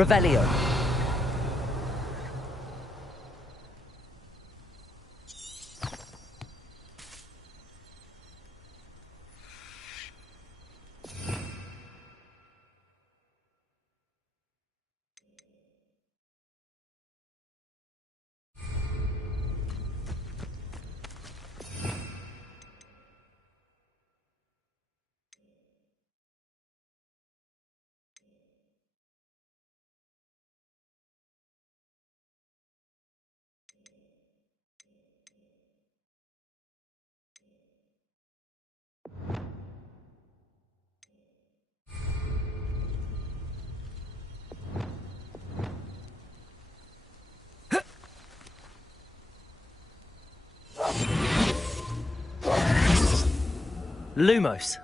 Revelio. Lumos.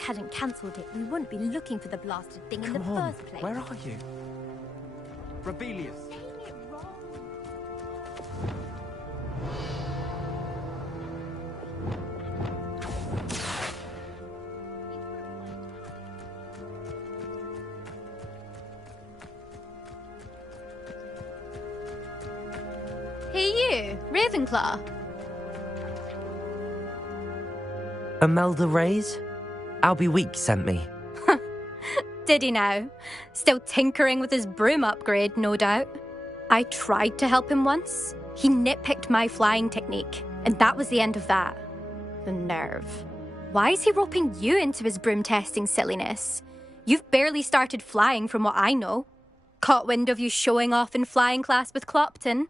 Hadn't cancelled it, we wouldn't be looking for the blasted thing in the first place. Where are you? Rebellious. Hey you, Ravenclaw. Imelda Reyes? Albie Week sent me. Did he now? Still tinkering with his broom upgrade, no doubt. I tried to help him once. He nitpicked my flying technique, and that was the end of that. The nerve. Why is he roping you into his broom testing silliness? You've barely started flying from what I know. Caught wind of you showing off in flying class with Clopton.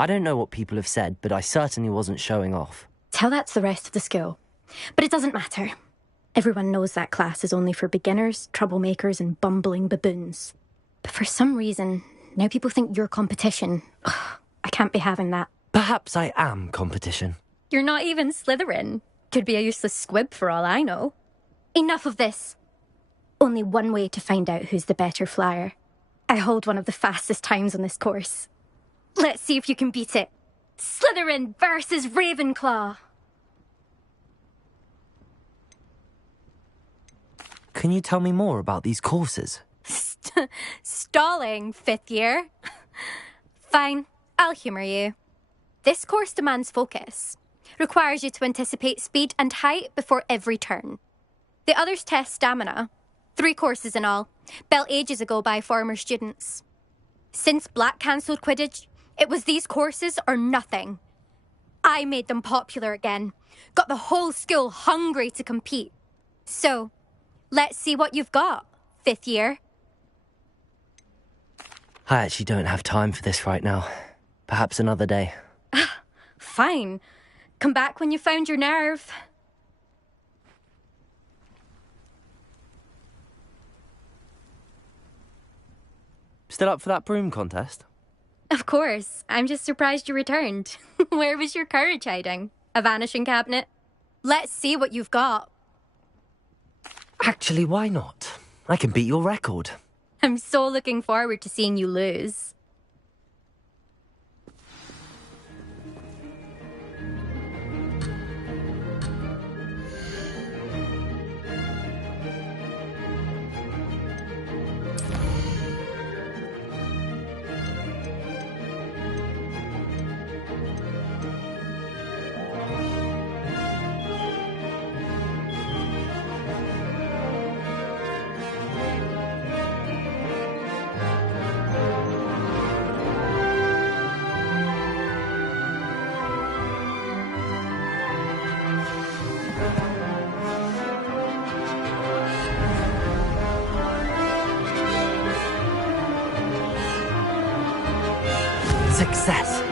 I don't know what people have said, but I certainly wasn't showing off. Tell that to the rest of the school. But it doesn't matter. Everyone knows that class is only for beginners, troublemakers, and bumbling baboons. But for some reason, now people think you're competition. Ugh, I can't be having that. Perhaps I am competition. You're not even Slytherin. Could be a useless squib for all I know. Enough of this. Only one way to find out who's the better flyer. I hold one of the fastest times on this course. Let's see if you can beat it. Slytherin versus Ravenclaw. Can you tell me more about these courses? Stalling, fifth year. Fine, I'll humour you. This course demands focus. Requires you to anticipate speed and height before every turn. The others test stamina. 3 courses in all, built ages ago by former students. Since Black cancelled Quidditch, it was these courses or nothing. I made them popular again. Got the whole school hungry to compete. So, let's see what you've got, fifth year. I actually don't have time for this right now. Perhaps another day. Fine. Come back when you found your nerve. Still up for that broom contest? Of course. I'm just surprised you returned. Where was your courage hiding? A vanishing cabinet? Let's see what you've got. Actually, why not? I can beat your record. I'm so looking forward to seeing you lose. Success.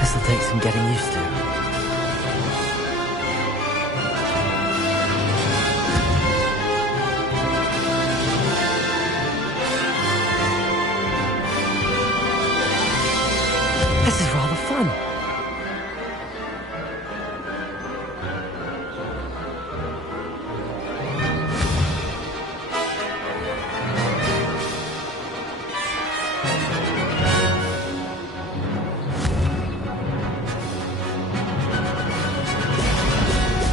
This'll take some getting used to. This is rather fun.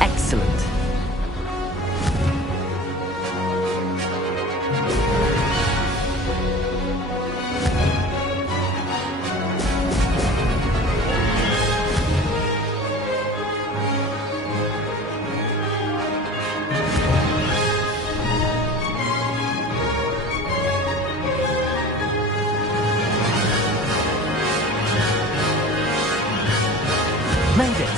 Excellent. Made it.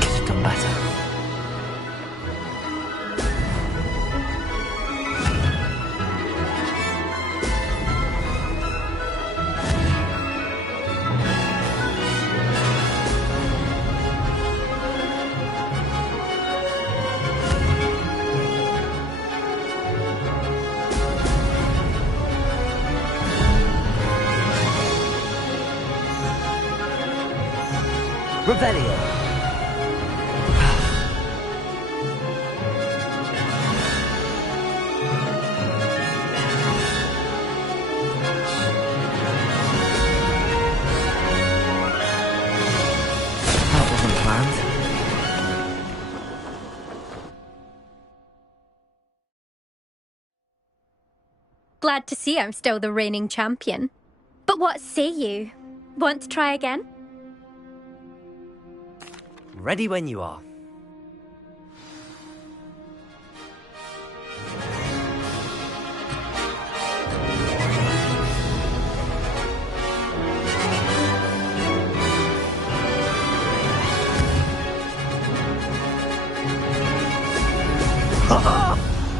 Could have done better. Revelio. That wasn't planned. Glad to see I'm still the reigning champion. But what say you? Want to try again? Ready when you are.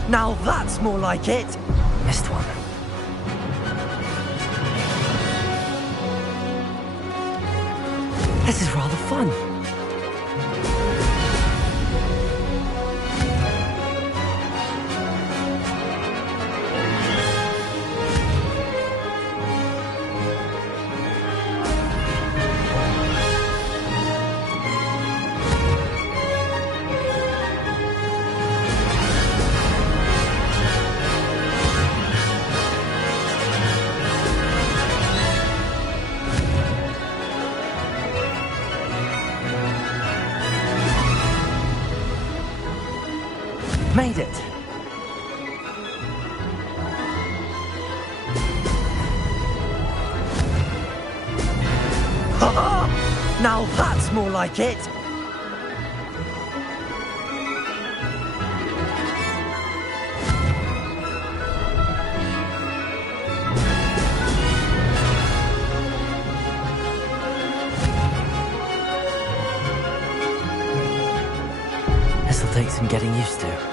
Now that's more like it. Missed one. This is rather fun. Made it. Now that's more like it. This'll take some getting used to.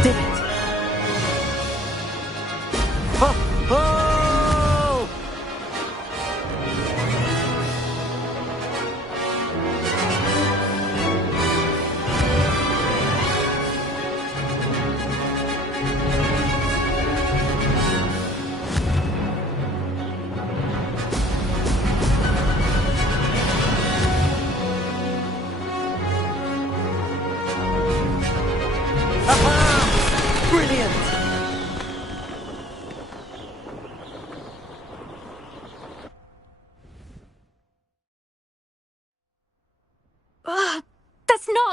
Did it! Oh! Oh!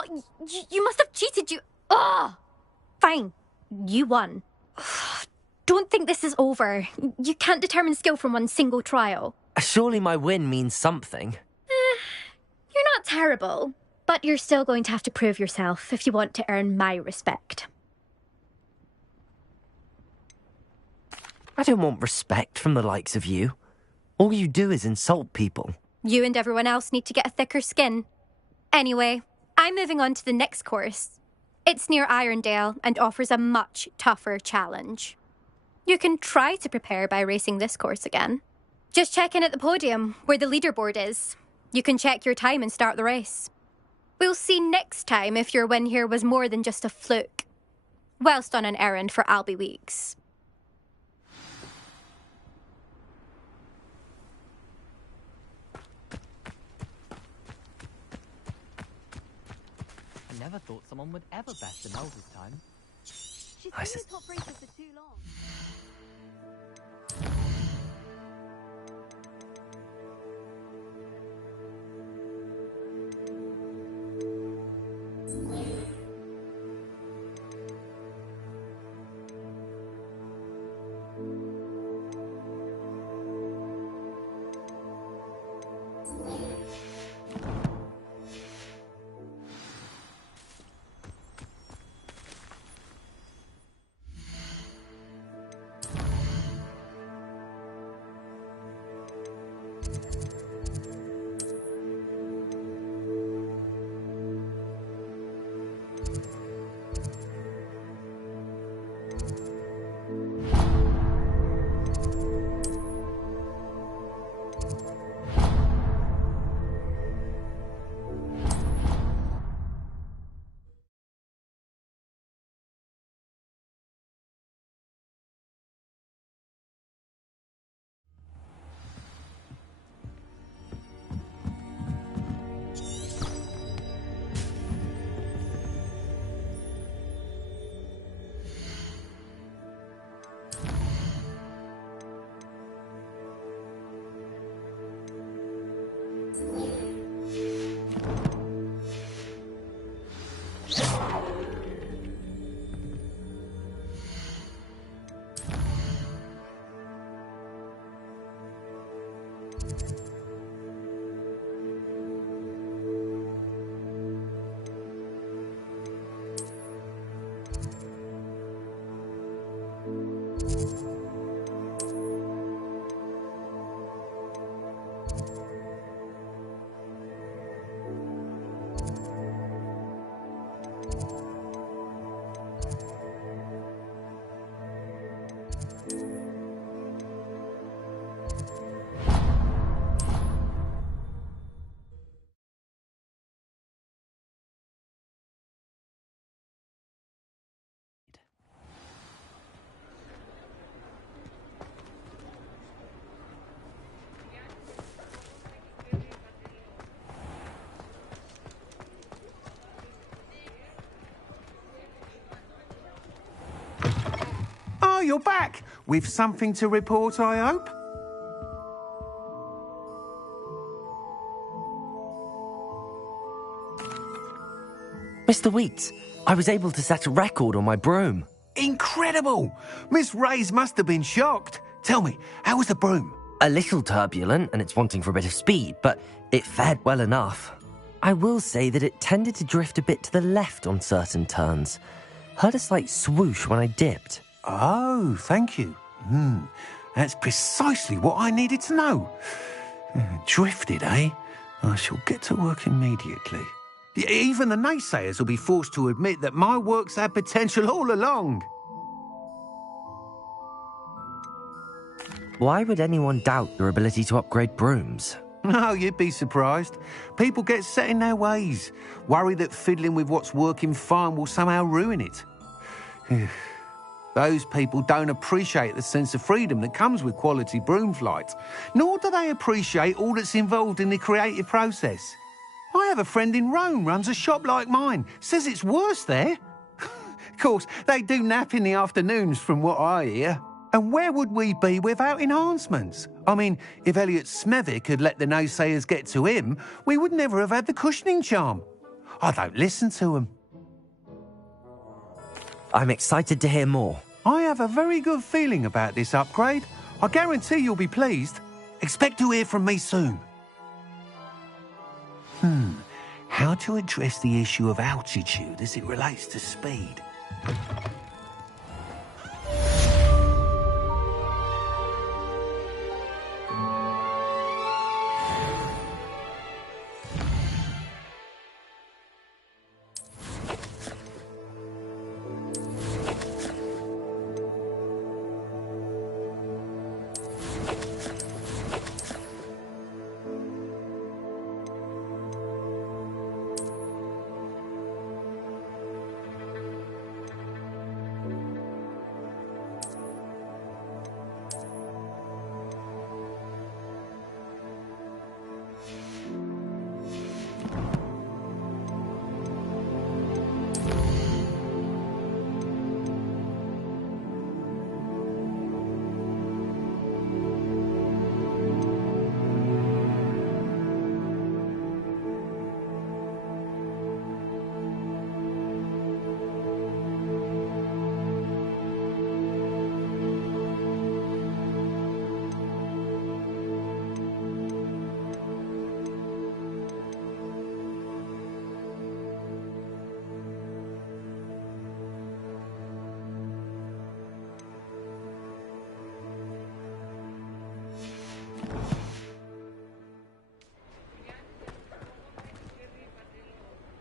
Oh, you must have cheated, you... Oh! Fine. You won. Don't think this is over. You can't determine skill from one single trial. Surely my win means something. You're not terrible, but you're still going to have to prove yourself if you want to earn my respect. I don't want respect from the likes of you. All you do is insult people. You and everyone else need to get a thicker skin. Anyway, I'm moving on to the next course. It's near Irondale and offers a much tougher challenge. You can try to prepare by racing this course again. Just check in at the podium, where the leaderboard is. You can check your time and start the race. We'll see next time if your win here was more than just a fluke. Whilst on an errand for Albie Weeks. I never thought someone would ever best Imelda's time. She's I been sus- the top racer for too long. Oh, you're back! With something to report, I hope? Mr. Wheats, I was able to set a record on my broom. Incredible! Miss Reyes must have been shocked. Tell me, how was the broom? A little turbulent and it's wanting for a bit of speed, but it fared well enough. I will say that it tended to drift a bit to the left on certain turns. Heard a slight swoosh when I dipped. Oh, thank you. That's precisely what I needed to know. Drifted, eh? I shall get to work immediately. Even the naysayers will be forced to admit that my work's had potential all along. Why would anyone doubt your ability to upgrade brooms? No, you'd be surprised. People get set in their ways, worry that fiddling with what's working fine will somehow ruin it. Those people don't appreciate the sense of freedom that comes with quality broom flight, nor do they appreciate all that's involved in the creative process. I have a friend in Rome runs a shop like mine, says it's worse there. Of course, they do nap in the afternoons from what I hear. And where would we be without enhancements? I mean, if Elliot Smethwick had let the naysayers get to him, we would never have had the cushioning charm. I don't listen to them. I'm excited to hear more. I have a very good feeling about this upgrade. I guarantee you'll be pleased. Expect to hear from me soon. How to address the issue of altitude as it relates to speed?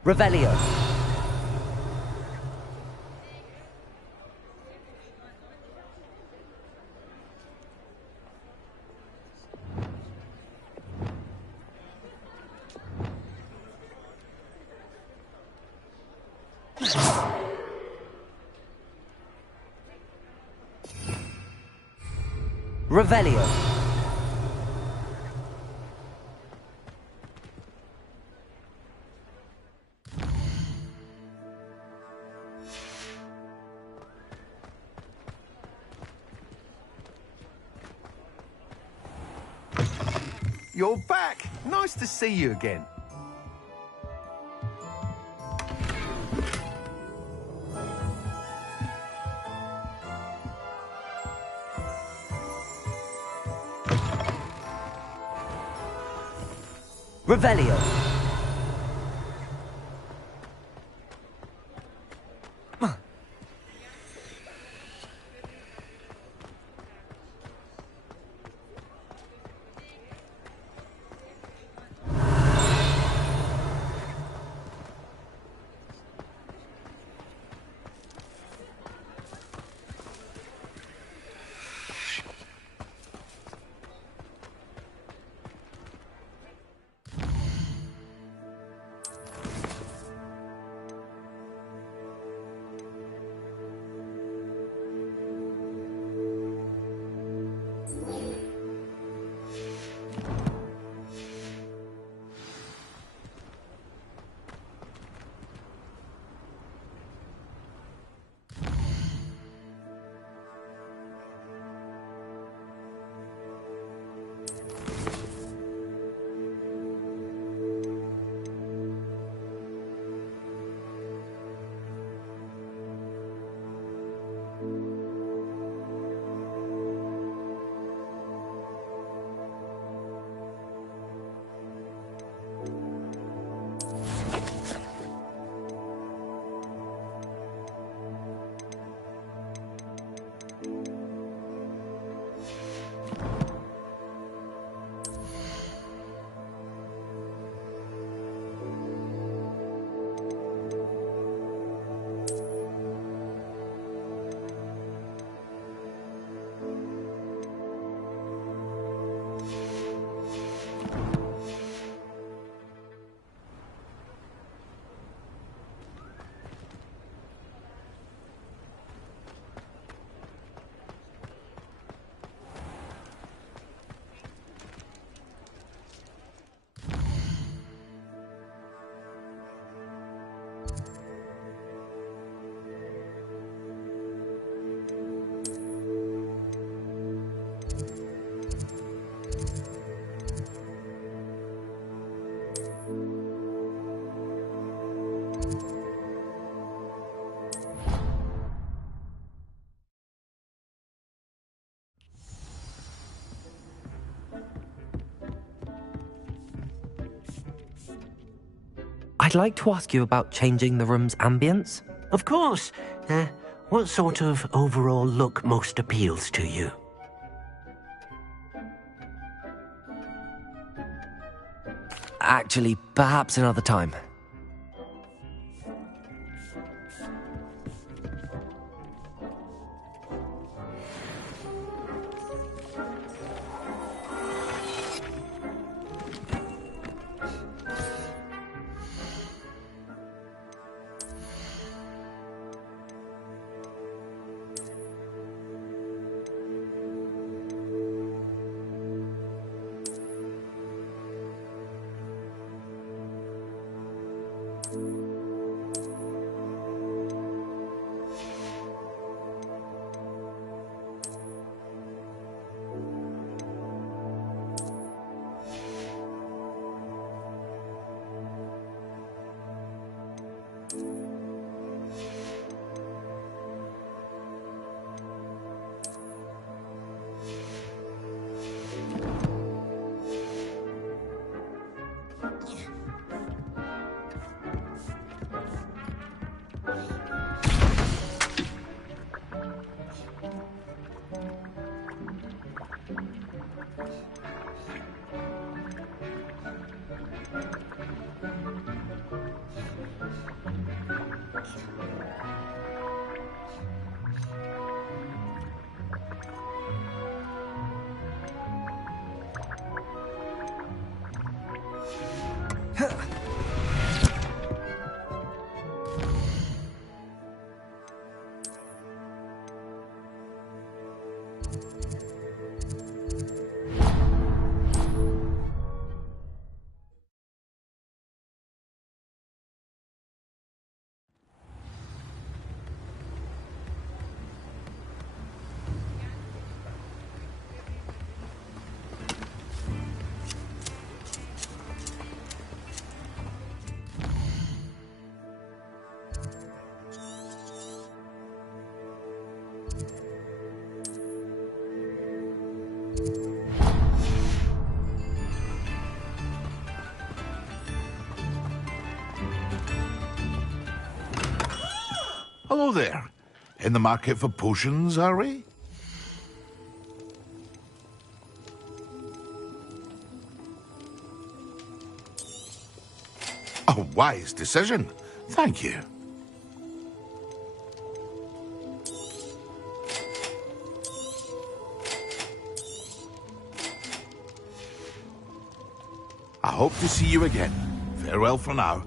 Revelio. Revelio. You're back. Nice to see you again. Revelio. I'd like to ask you about changing the room's ambience. Of course. What sort of overall look most appeals to you? Actually, perhaps another time. Hello there. In the market for potions, are we? A wise decision. Thank you. I hope to see you again. Farewell for now.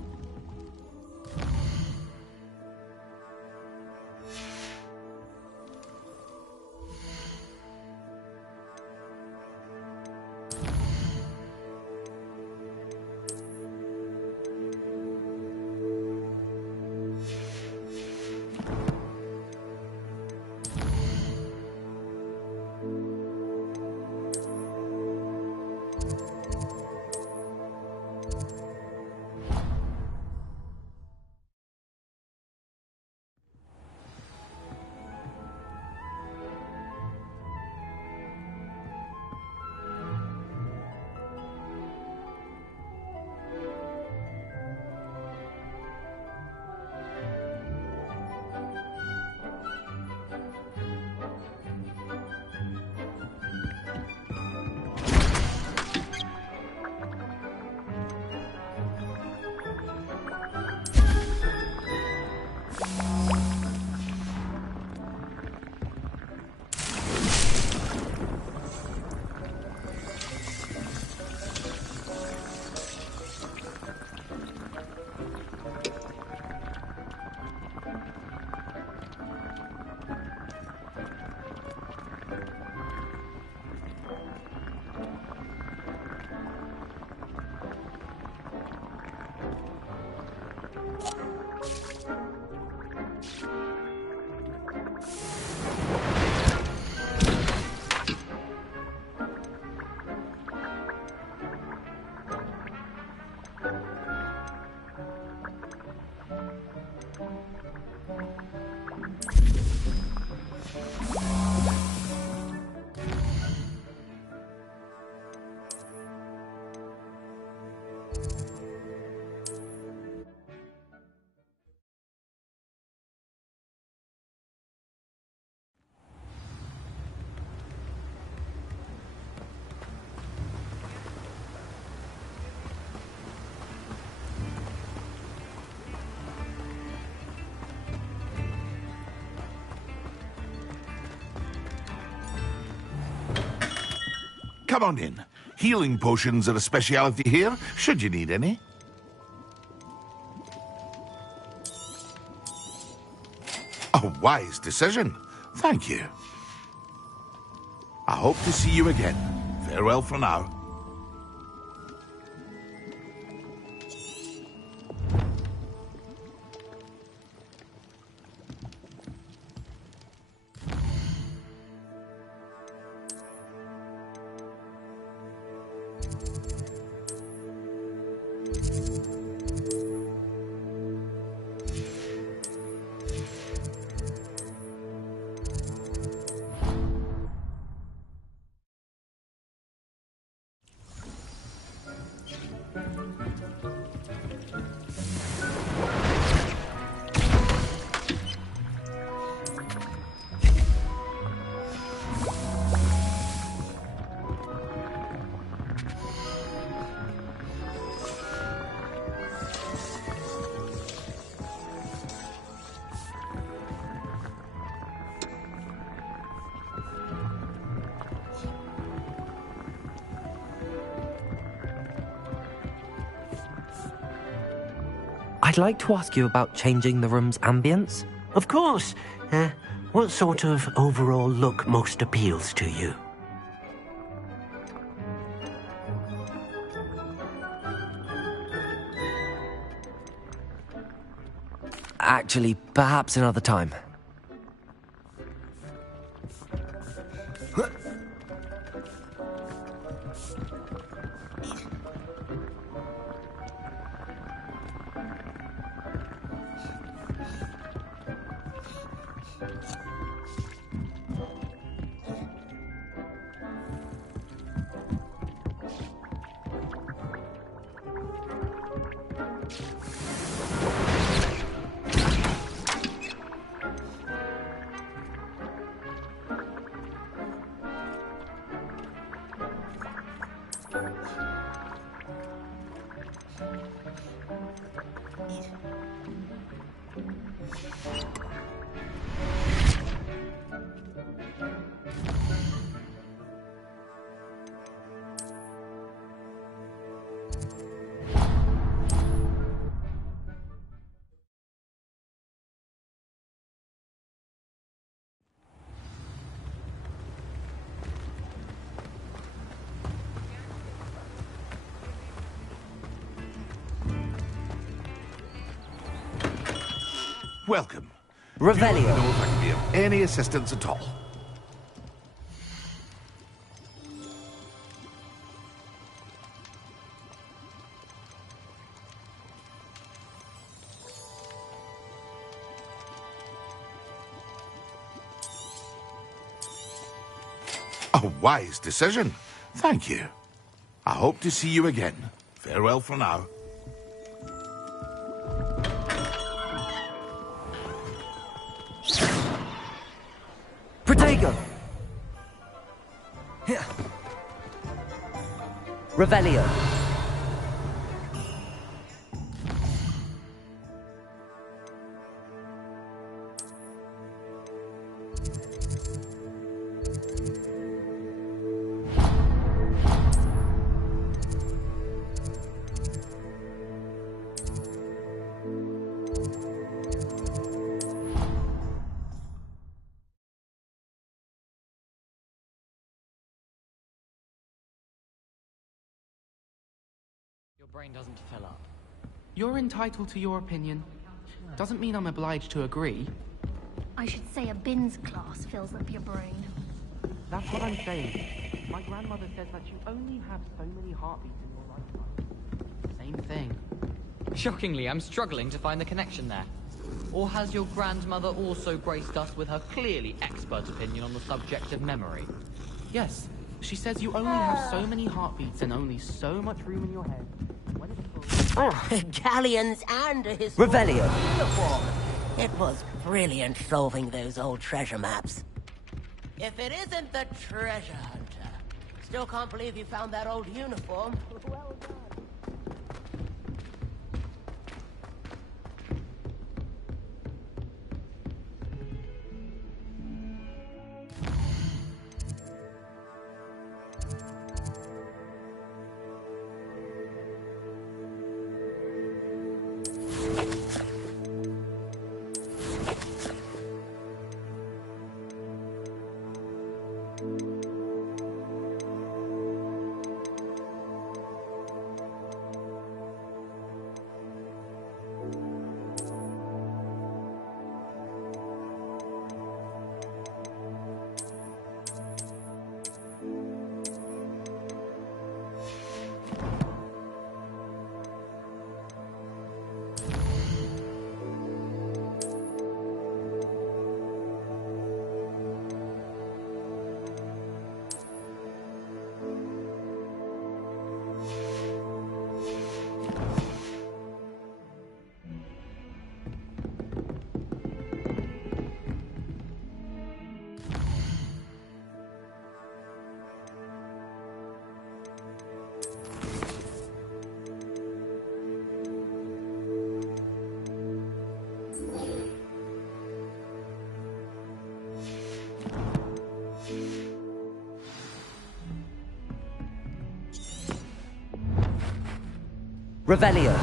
Come on in. Healing potions are a speciality here, should you need any. A wise decision. Thank you. I hope to see you again. Farewell for now. I'd like to ask you about changing the room's ambience. Of course. What sort of overall look most appeals to you? Actually, perhaps another time. Welcome. Revelio. Do you know if I can be of any assistance at all? A wise decision. Thank you. I hope to see you again. Farewell for now. Protego! Revelio. Your brain doesn't fill up. You're entitled to your opinion. Doesn't mean I'm obliged to agree. I should say a bins class fills up your brain. That's what I'm saying. My grandmother says that you only have so many heartbeats in your lifetime. Same thing. Shockingly, I'm struggling to find the connection there. Or has your grandmother also graced us with her clearly expert opinion on the subject of memory? Yes, she says you only have so many heartbeats and only so much room in your head. When it's full... Galleons and a historic Revelio. uniform. It was brilliant solving those old treasure maps. If it isn't the treasure hunter. Still can't believe you found that old uniform. Well done. Revelio.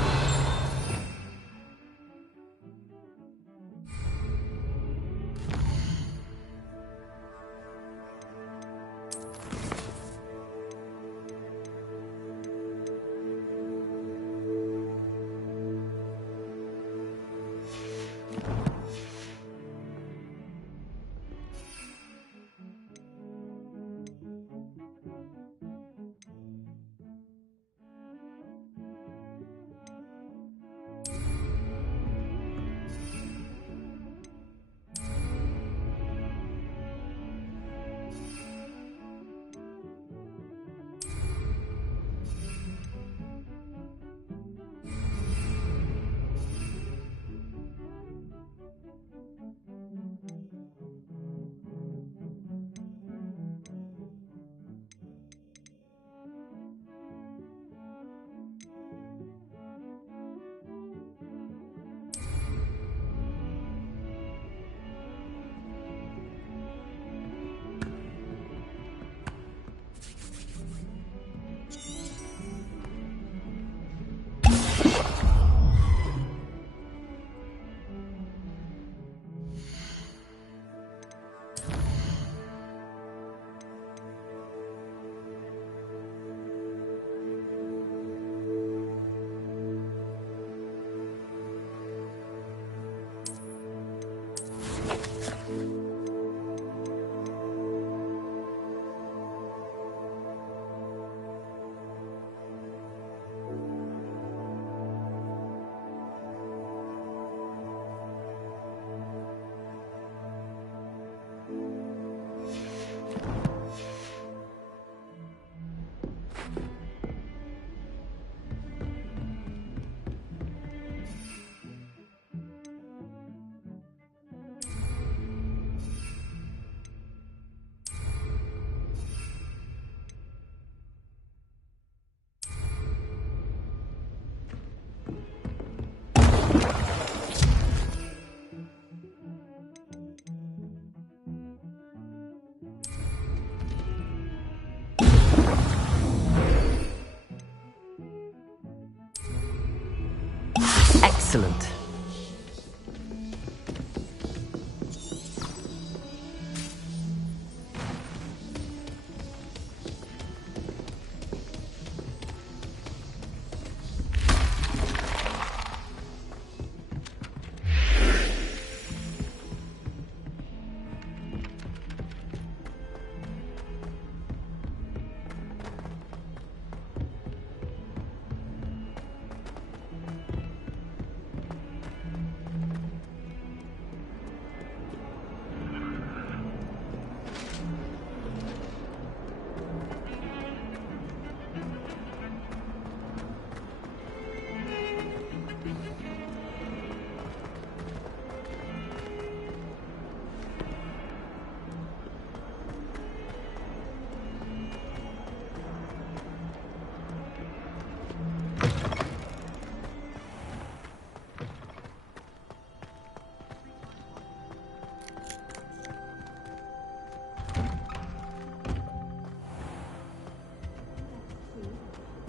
Excellent.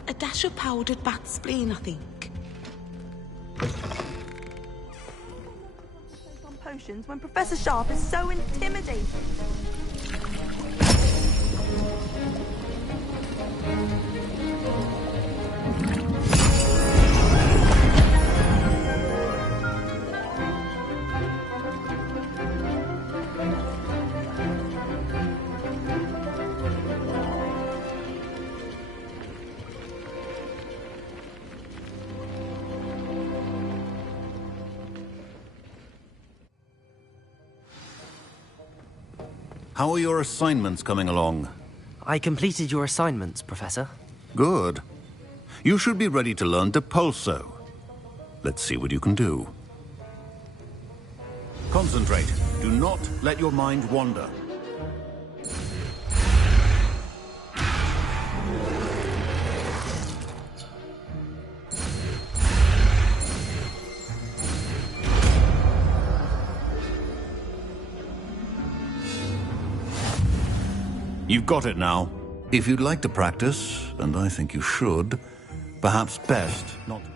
A dash of powdered bat spleen, I think. On potions when Professor Sharp is so intimidating. How are your assignments coming along? I completed your assignments, Professor. Good. You should be ready to learn Depulso. Let's see what you can do. Concentrate. Do not let your mind wander. You've got it now. If you'd like to practice, and I think you should, perhaps best not to...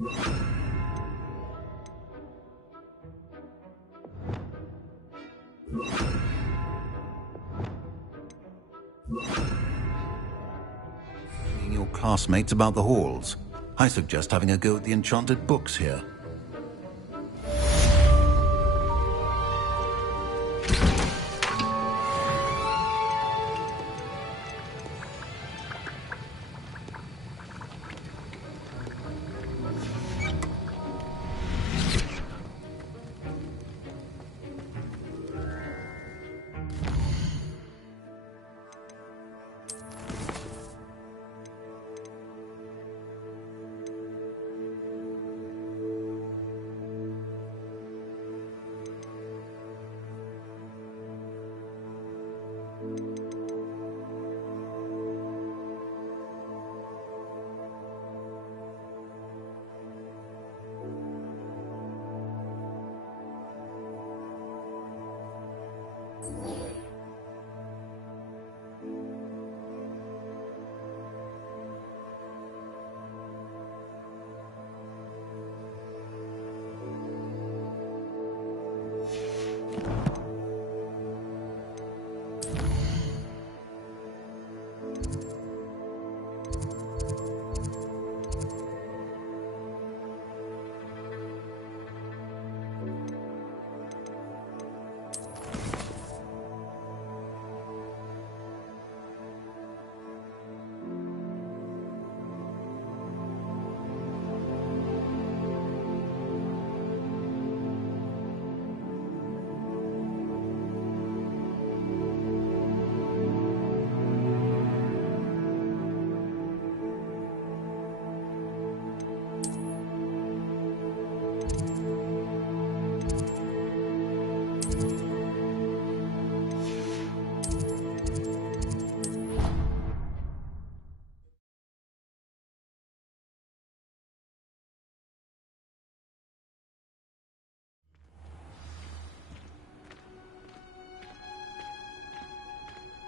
Your classmates about the halls. I suggest having a go at the enchanted books here.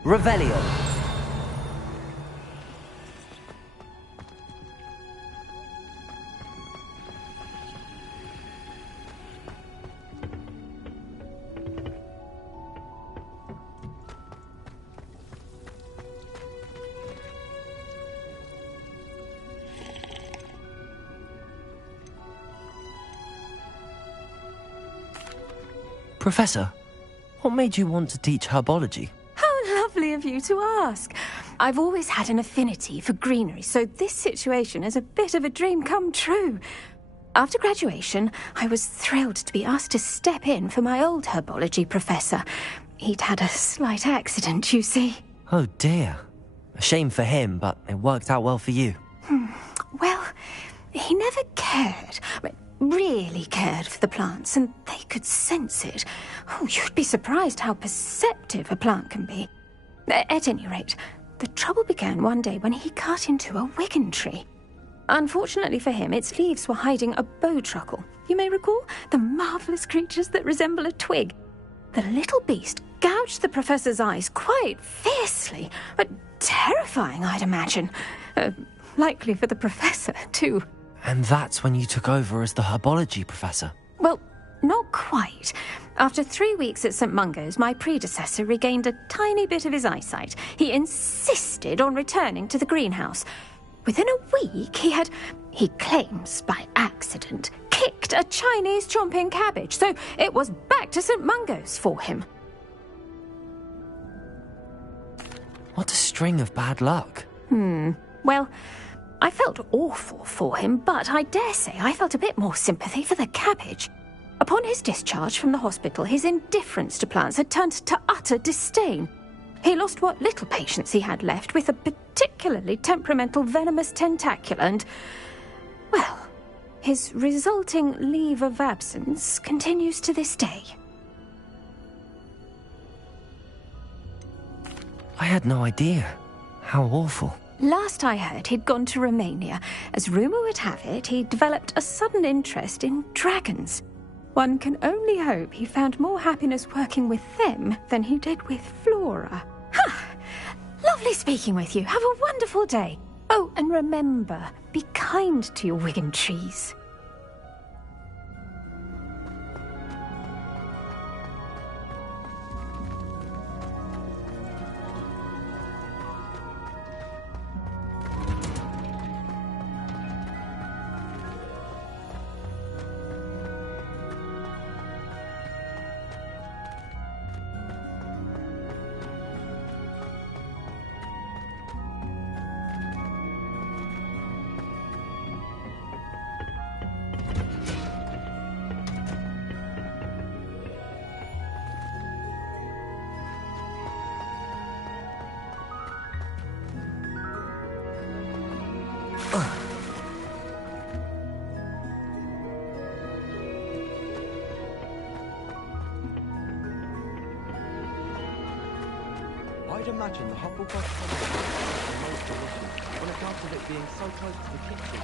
Revelio. Professor, what made you want to teach herbology? Lovely of you to ask. I've always had an affinity for greenery, so this situation is a bit of a dream come true. After graduation, I was thrilled to be asked to step in for my old herbology professor. He'd had a slight accident, you see. Oh dear. A shame for him, but it worked out well for you. Well, he never cared. Really cared for the plants, and they could sense it. Oh, you'd be surprised how perceptive a plant can be. At any rate, the trouble began one day when he cut into a wigan tree. Unfortunately for him, its leaves were hiding a bowtruckle. You may recall the marvellous creatures that resemble a twig. The little beast gouged the professor's eyes quite fiercely, but terrifying, I'd imagine. Likely for the professor, too. And that's when you took over as the herbology professor? Well, not quite. After 3 weeks at St. Mungo's, my predecessor regained a tiny bit of his eyesight. He insisted on returning to the greenhouse. Within a week, he claims by accident, kicked a Chinese chomping cabbage, so it was back to St. Mungo's for him. What a string of bad luck. Well, I felt awful for him, but I dare say I felt a bit more sympathy for the cabbage. Upon his discharge from the hospital, his indifference to plants had turned to utter disdain. He lost what little patience he had left with a particularly temperamental venomous tentacula and, well, his resulting leave of absence continues to this day. I had no idea. How awful. Last I heard, he'd gone to Romania. As rumour would have it, he developed a sudden interest in dragons. One can only hope he found more happiness working with them than he did with Flora. Lovely speaking with you. Have a wonderful day. Oh, and remember, be kind to your wigan trees. imagine the Hufflepuff combination the most delicious on account of it being so close to the kitchen.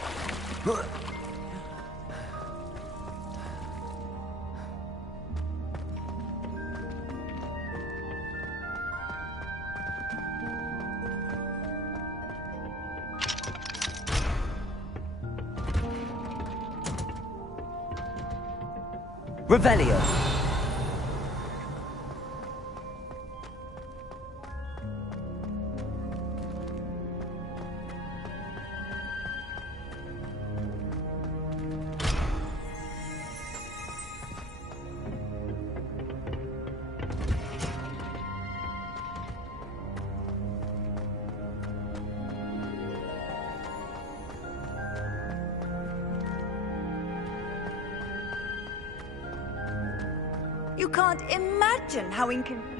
Revelio. You can't imagine how inconvenient.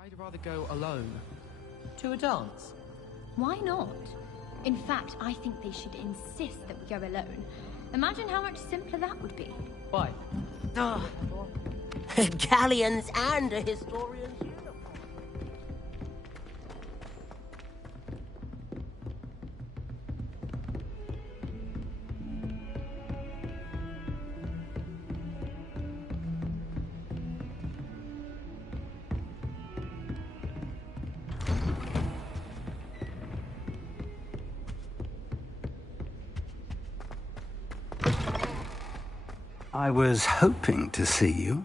I'd rather go alone. To a dance? Why not? In fact, I think they should insist that we go alone. Imagine how much simpler that would be. Why? Galleons and a historian's uniform. I was hoping to see you.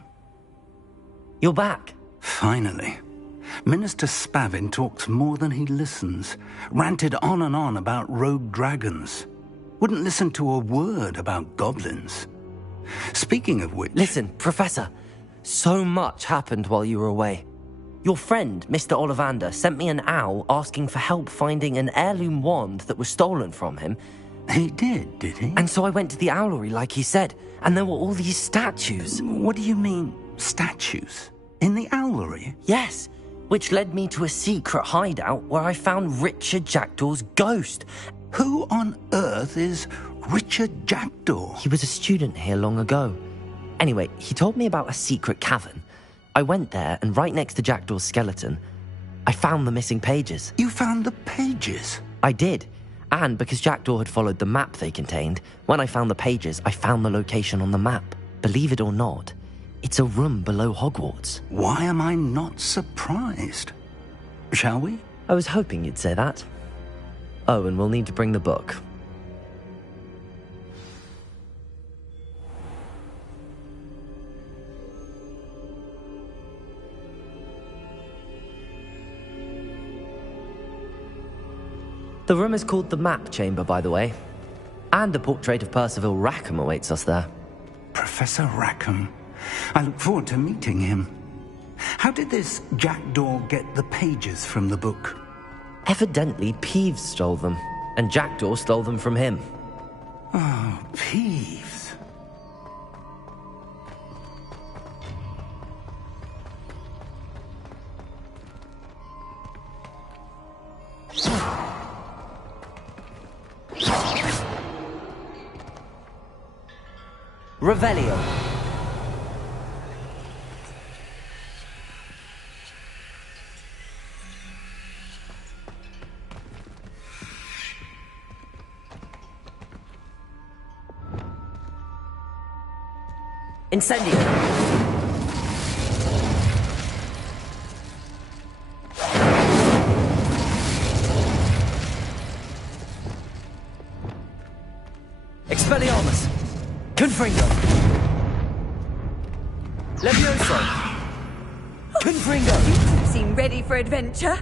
You're back. Finally. Minister Spavin talks more than he listens. Ranted on and on about rogue dragons. Wouldn't listen to a word about goblins. Speaking of which... Listen, Professor. So much happened while you were away. Your friend, Mr. Ollivander, sent me an owl asking for help finding an heirloom wand that was stolen from him. He did he? And so I went to the owlery like he said, and there were all these statues. What do you mean, statues? In the owlery? Yes, which led me to a secret hideout where I found Richard Jackdaw's ghost. Who on earth is Richard Jackdaw? He was a student here long ago. Anyway, he told me about a secret cavern. I went there, and right next to Jackdaw's skeleton, I found the missing pages. You found the pages? I did. And because Jackdaw had followed the map they contained, when I found the pages, I found the location on the map. Believe it or not, it's a room below Hogwarts. Why am I not surprised? Shall we? I was hoping you'd say that. Oh, and we'll need to bring the book. The room is called the Map Chamber, by the way. And a portrait of Percival Rackham awaits us there. Professor Rackham. I look forward to meeting him. How did this Jackdaw get the pages from the book? Evidently, Peeves stole them, and Jackdaw stole them from him. Oh, Peeves. Revelio. Incendio. Expelliarmus. Confringo. Levioso. Confringo. You two seem ready for adventure.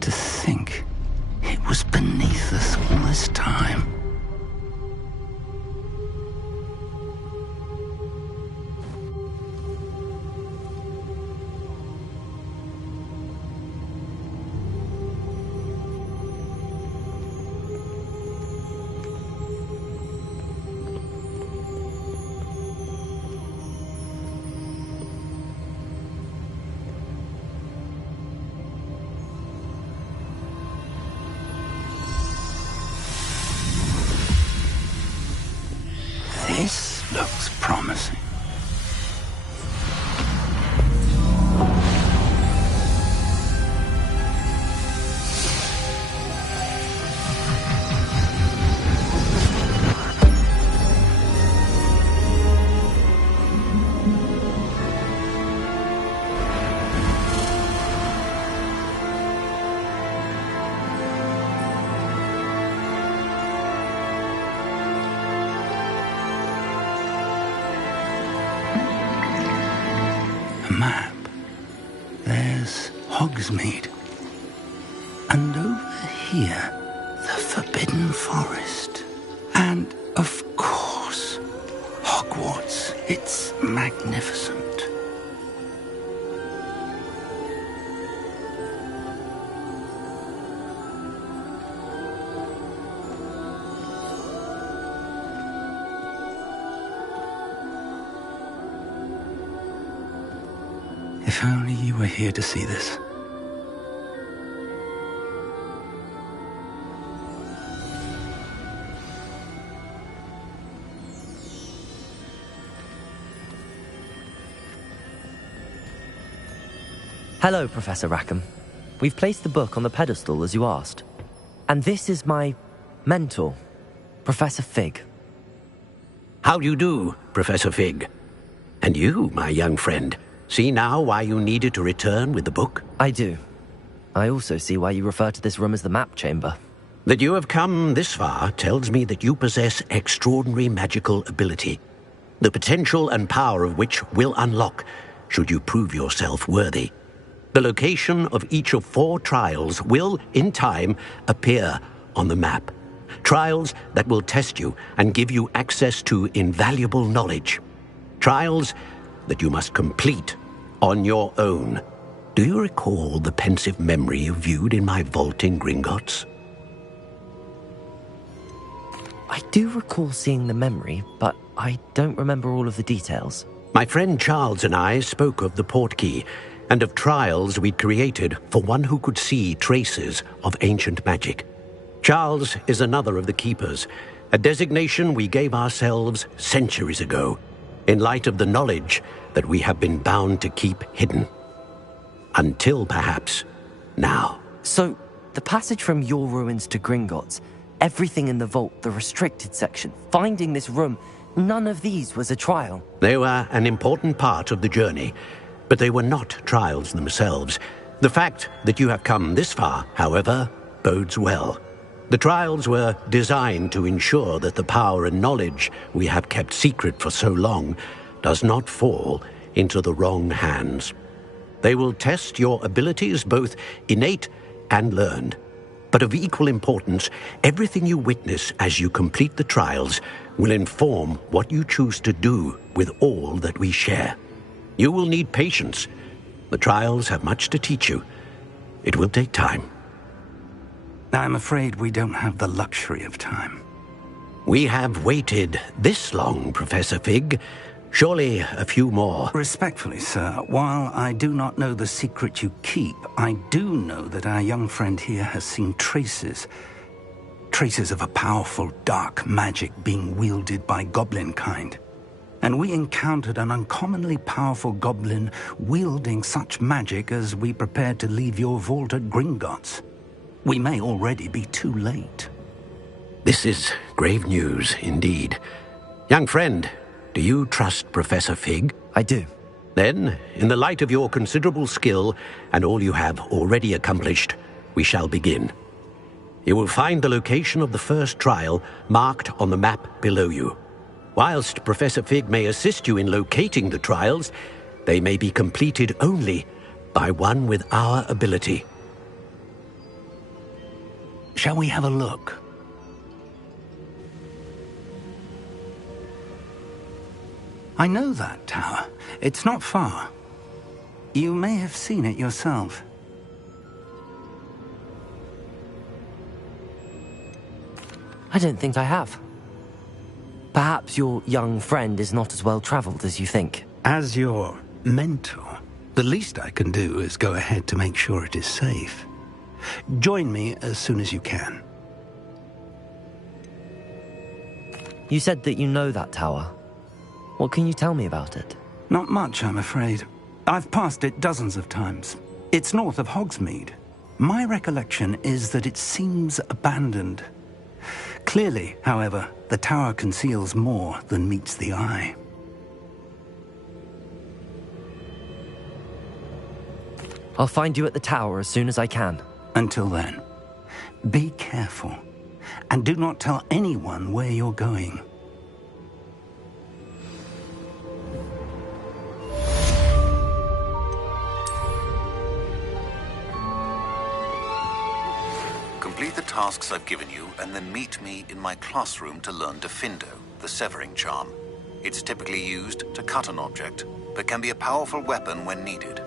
To think it was beneath us all this time. This looks promising. A map. There's Hogsmeade. And over here, the Forbidden Forest. And, of course, Hogwarts. It's magnificent. If only you were here to see this. Hello, Professor Rackham. We've placed the book on the pedestal as you asked. And this is my mentor, Professor Fig. How do you do, Professor Fig? And you, my young friend, see now why you needed to return with the book? I do. I also see why you refer to this room as the map chamber. That you have come this far tells me that you possess extraordinary magical ability, the potential and power of which will unlock should you prove yourself worthy. The location of each of 4 trials will, in time, appear on the map. Trials that will test you and give you access to invaluable knowledge. Trials that you must complete on your own. Do you recall the pensive memory you viewed in my vault in Gringotts? I do recall seeing the memory, but I don't remember all of the details. My friend Charles and I spoke of the portkey and of trials we'd created for one who could see traces of ancient magic. Charles is another of the keepers, a designation we gave ourselves centuries ago. in light of the knowledge that we have been bound to keep hidden. Until perhaps now. So, the passage from your ruins to Gringotts, everything in the vault, the restricted section, finding this room, none of these was a trial. They were an important part of the journey, but they were not trials themselves. The fact that you have come this far, however, bodes well. The trials were designed to ensure that the power and knowledge we have kept secret for so long does not fall into the wrong hands. They will test your abilities, both innate and learned. But of equal importance, everything you witness as you complete the trials will inform what you choose to do with all that we share. You will need patience. The trials have much to teach you. It will take time. I'm afraid we don't have the luxury of time. We have waited this long, Professor Fig. Surely a few more. Respectfully, sir, while I do not know the secret you keep, I do know that our young friend here has seen traces of a powerful dark magic being wielded by goblin kind. And we encountered an uncommonly powerful goblin wielding such magic as we prepared to leave your vault at Gringotts. We may already be too late. This is grave news indeed. Young friend, do you trust Professor Fig? I do. Then, in the light of your considerable skill and all you have already accomplished, we shall begin. You will find the location of the first trial marked on the map below you. Whilst Professor Fig may assist you in locating the trials, they may be completed only by one with our ability. Shall we have a look? I know that tower. It's not far. You may have seen it yourself. I don't think I have. Perhaps your young friend is not as well traveled as you think. As your mentor, the least I can do is go ahead to make sure it is safe. Join me as soon as you can. You said that you know that tower. What can you tell me about it? Not much, I'm afraid. I've passed it dozens of times. It's north of Hogsmeade. My recollection is that it seems abandoned. Clearly, however, the tower conceals more than meets the eye. I'll find you at the tower as soon as I can. Until then, be careful, and do not tell anyone where you're going. Complete the tasks I've given you, and then meet me in my classroom to learn Defindo, the severing charm. It's typically used to cut an object, but can be a powerful weapon when needed.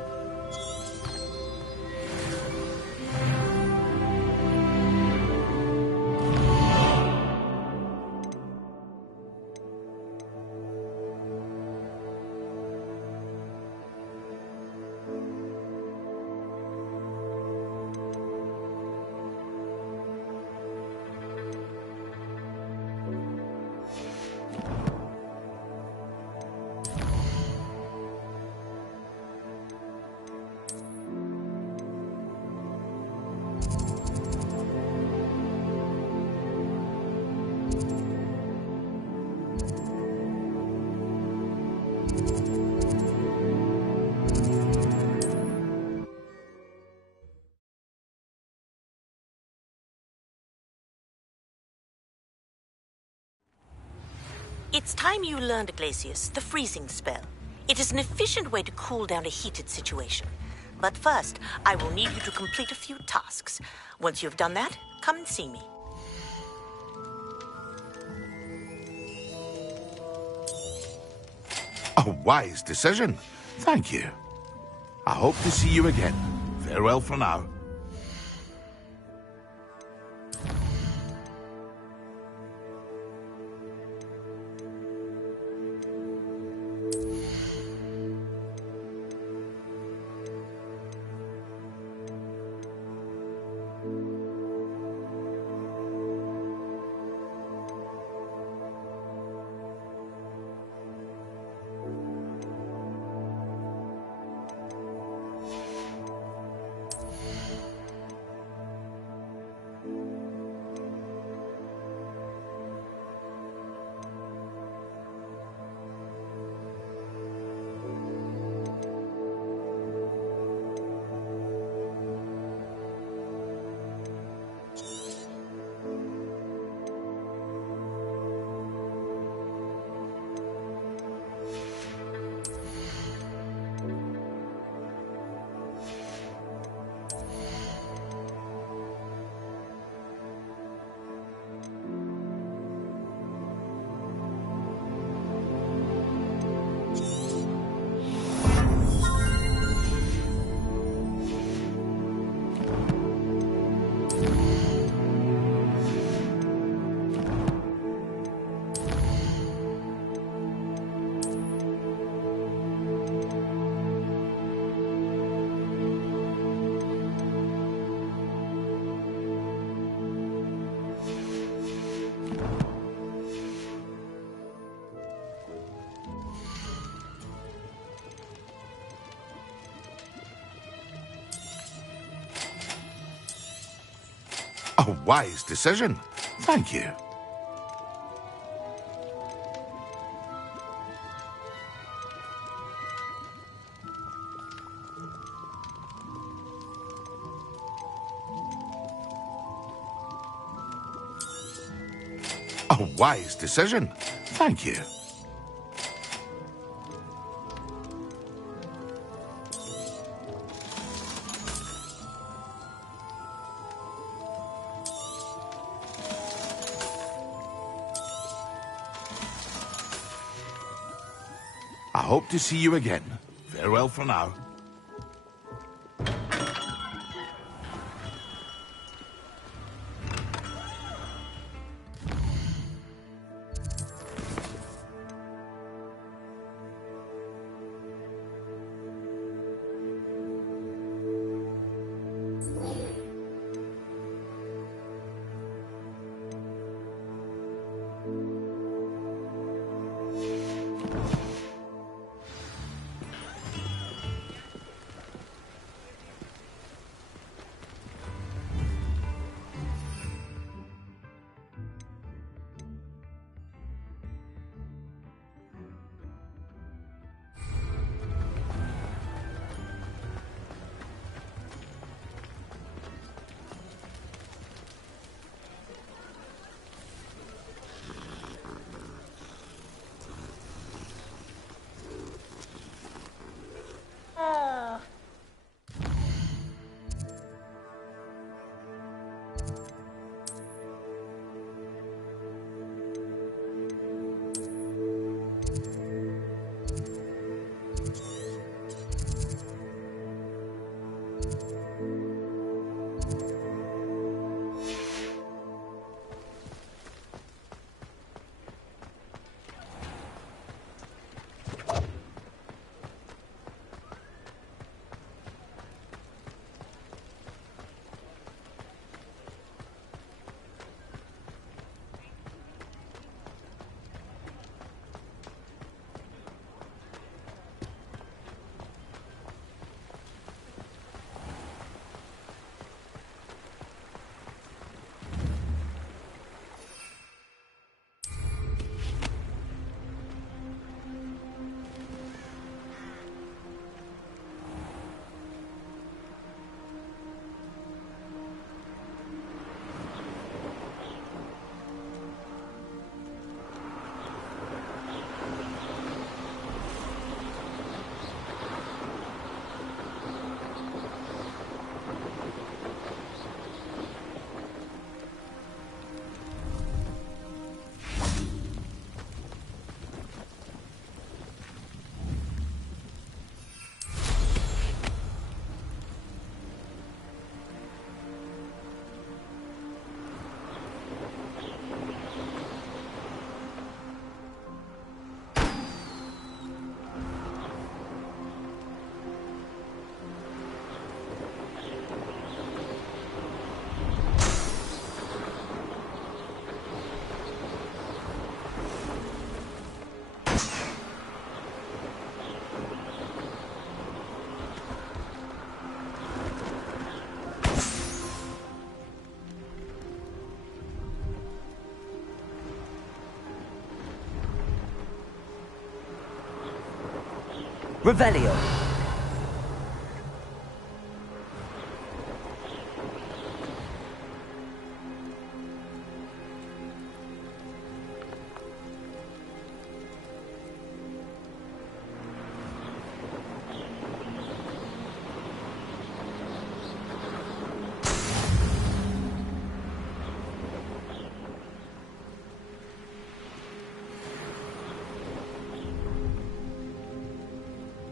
It's time you learned, Glacius, the freezing spell. It is an efficient way to cool down a heated situation. But first, I will need you to complete a few tasks. Once you've done that, come and see me. A wise decision. Thank you. I hope to see you again. Farewell for now. A wise decision. Thank you. A wise decision. Thank you. I hope to see you again. Farewell for now. Revelio.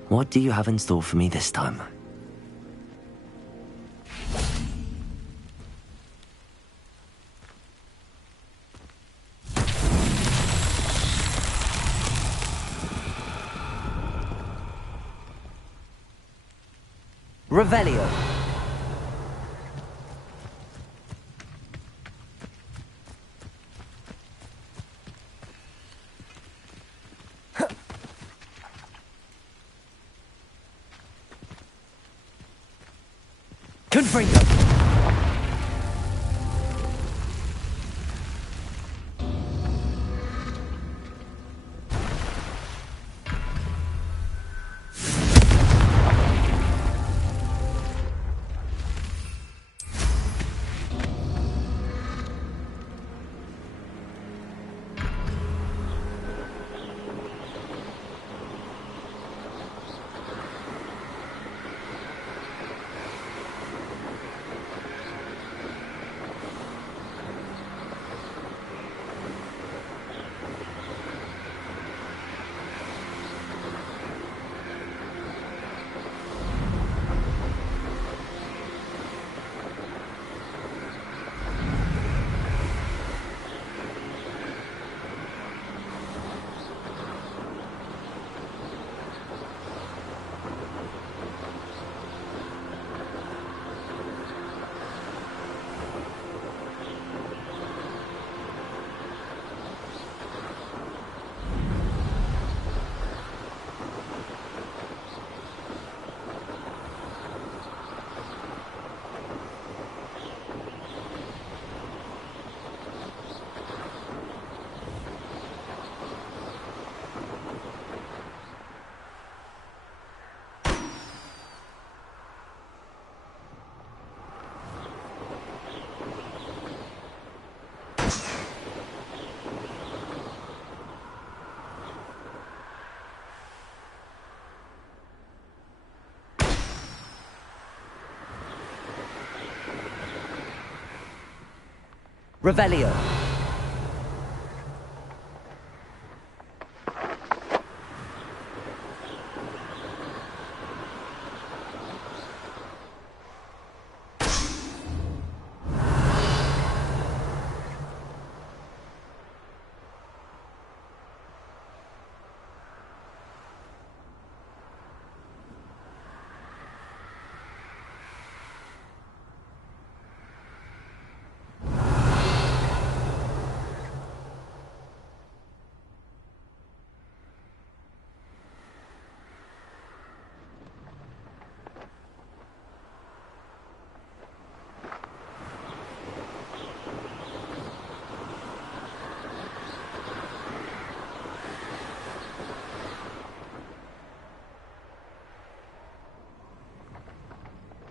What do you have in store for me this time? Revelio. Confringo. Revelio.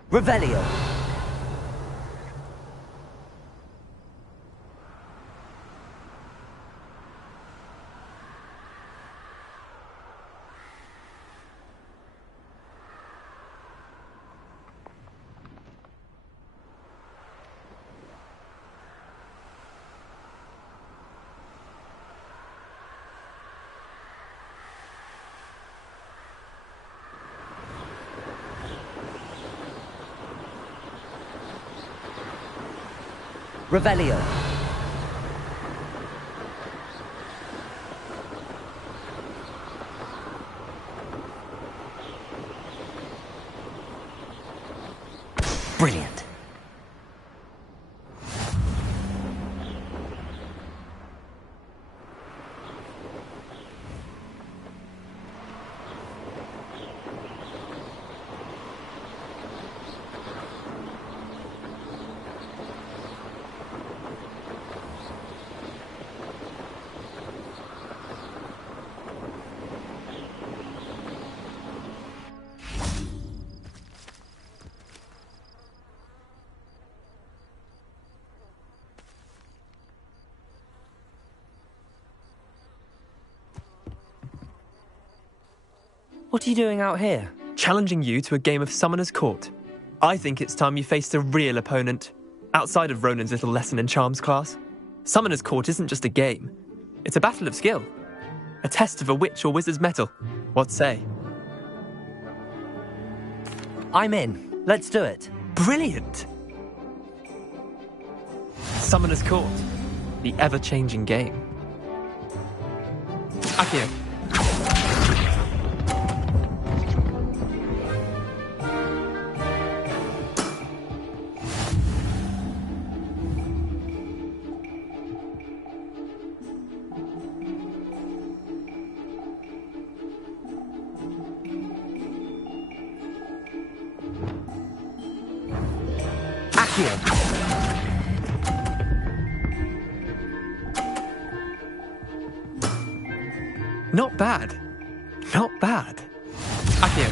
Revelio. Revelio. Brilliant. What are you doing out here? Challenging you to a game of Summoner's Court. I think it's time you faced a real opponent, outside of Ronan's little lesson in charms class. Summoner's Court isn't just a game. It's a battle of skill. A test of a witch or wizard's mettle. What say? I'm in. Let's do it. Brilliant! Summoner's Court. The ever-changing game. Accio. Not bad. Not bad. Accio.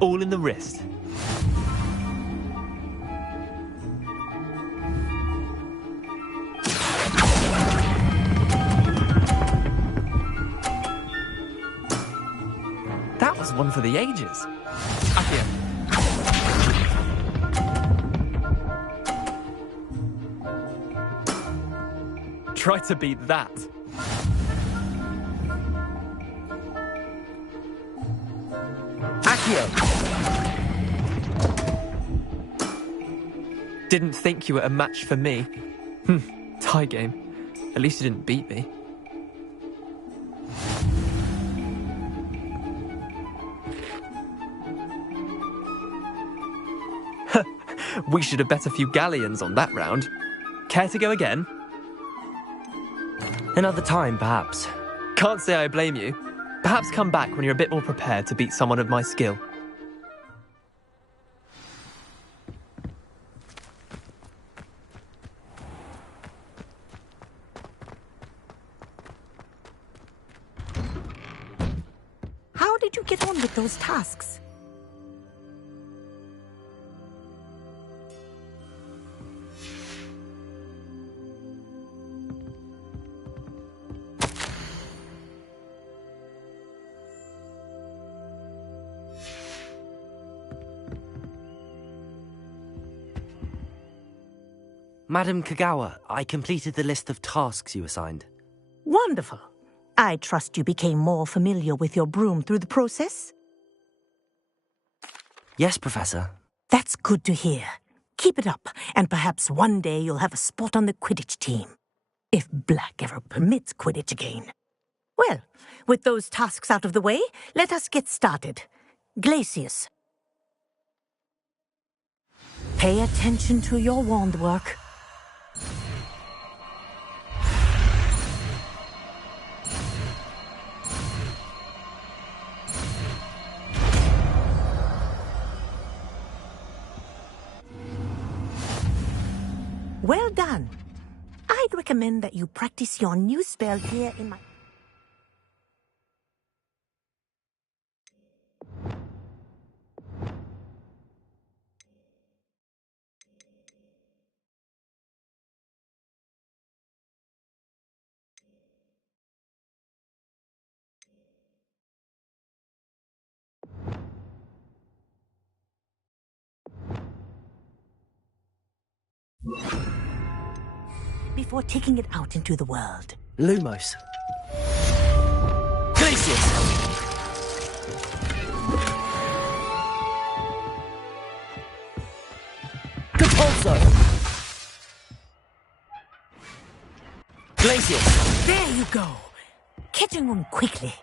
All in the wrist. That was one for the ages. Accio. Try to beat that. Accio. Didn't think you were a match for me. Tie game. At least you didn't beat me. We should have bet a few galleons on that round. Care to go again? Another time, perhaps. Can't say I blame you. Perhaps come back when you're a bit more prepared to beat someone of my skill. How did you get on with those tasks? Madam Kagawa, I completed the list of tasks you assigned. Wonderful. I trust you became more familiar with your broom through the process? Yes, Professor. That's good to hear. Keep it up, and perhaps one day you'll have a spot on the Quidditch team. If Black ever permits Quidditch again. Well, with those tasks out of the way, let us get started. Glacius. Pay attention to your wand work. Well done. I'd recommend that you practice your new spell here in my... before taking it out into the world. Lumos. Glacius! Compulso! Glacius! There you go! Catching them quickly.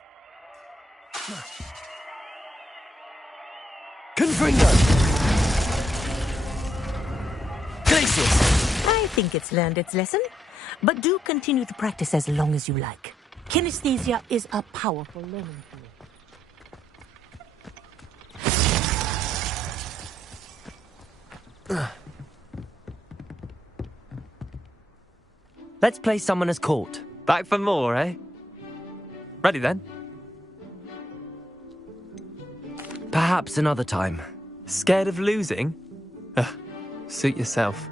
Confringo! Glacius! I think it's learned its lesson, but do continue to practice as long as you like. Kinesthesia is a powerful learning tool. Let's play Summoner's Court. Back for more, eh? Ready then? Perhaps another time. Scared of losing? Suit yourself.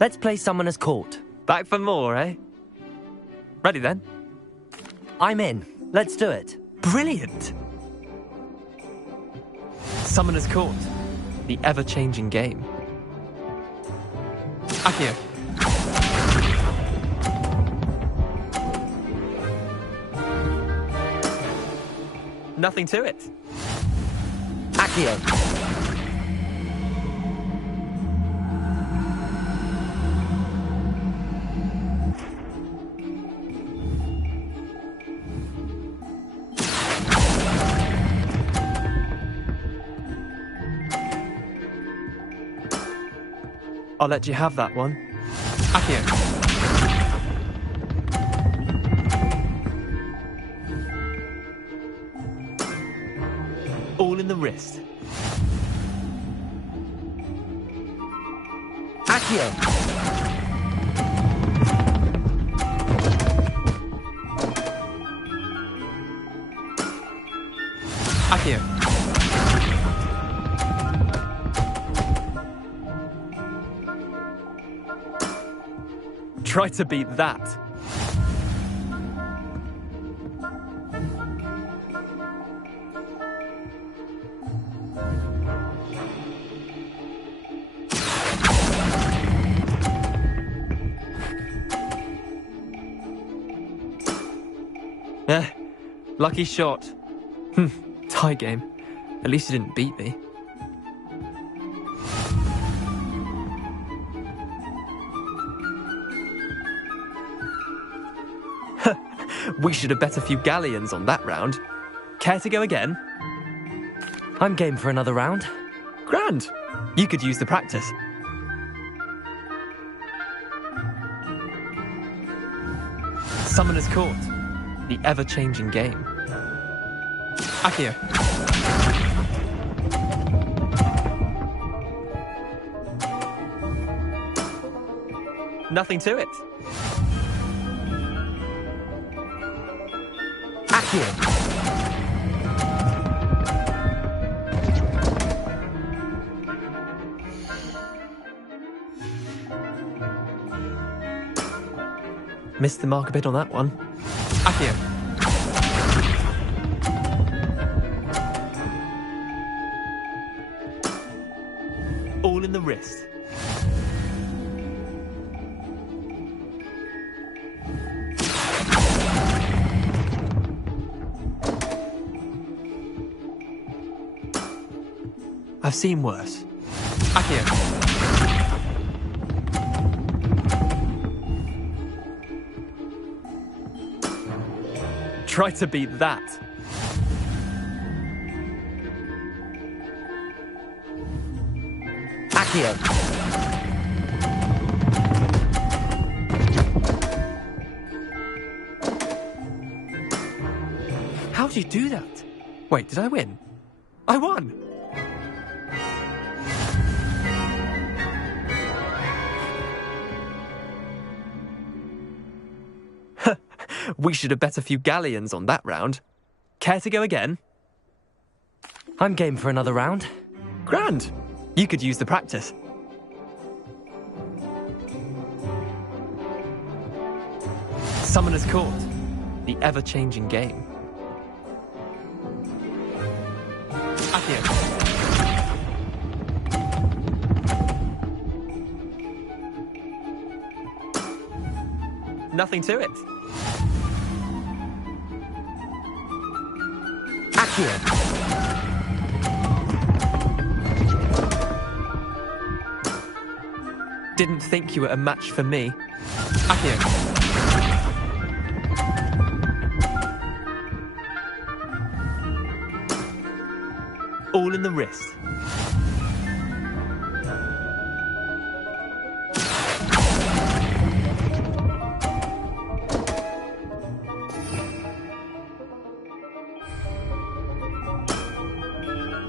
Let's play Summoner's Court. Back for more, eh? Ready then? I'm in. Let's do it. Brilliant! Summoner's Court. The ever-changing game. Accio. Nothing to it. Accio. I'll let you have that one. Accio. All in the wrist. Accio. Accio. Try to beat that. Lucky shot. Tie game. At least you didn't beat me. We should have bet a few galleons on that round. Care to go again? I'm game for another round. Grand. You could use the practice. Summoner's Court. The ever-changing game. Accio. Nothing to it. Accio. Missed the mark a bit on that one. Accio. All in the wrist. I've seen worse. Accio. Try to beat that. Accio. How'd you do that? Wait, did I win? I won! We should have bet a few galleons on that round. Care to go again? I'm game for another round. Grand! You could use the practice. Summoner's Court. The ever-changing game. Accio. Nothing to it. Accio. Didn't think you were a match for me. Accio. All in the wrist.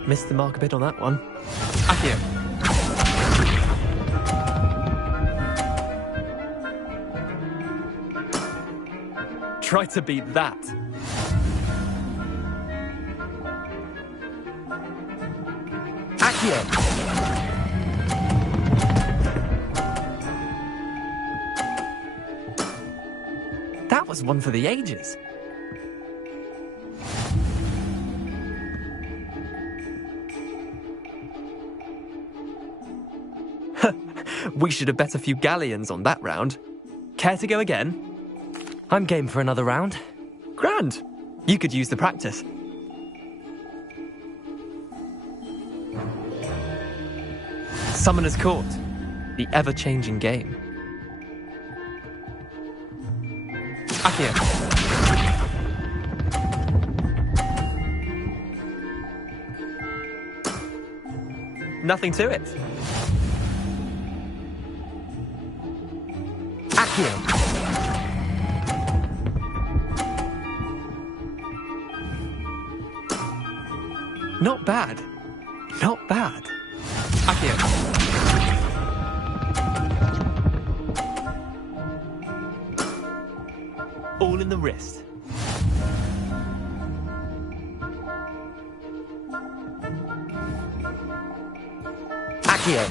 Missed the mark a bit on that one. Accio. Try to beat that. Accio. That was one for the ages. We should have bet a few galleons on that round. Care to go again? I'm game for another round. Grand! You could use the practice. Summoner's Court. The ever-changing game. Accio. Nothing to it. Accio. Not bad. Not bad. Accio. All in the wrist. Accio.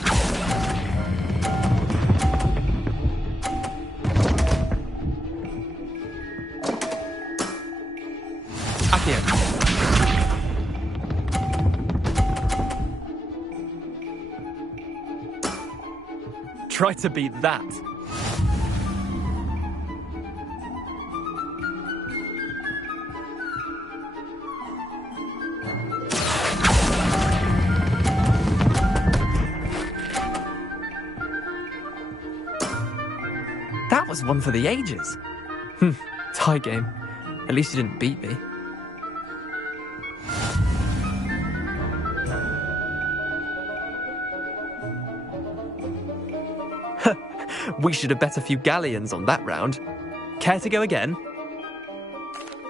Try to beat that. That was one for the ages. Tie game. At least you didn't beat me. We should have bet a few galleons on that round. Care to go again?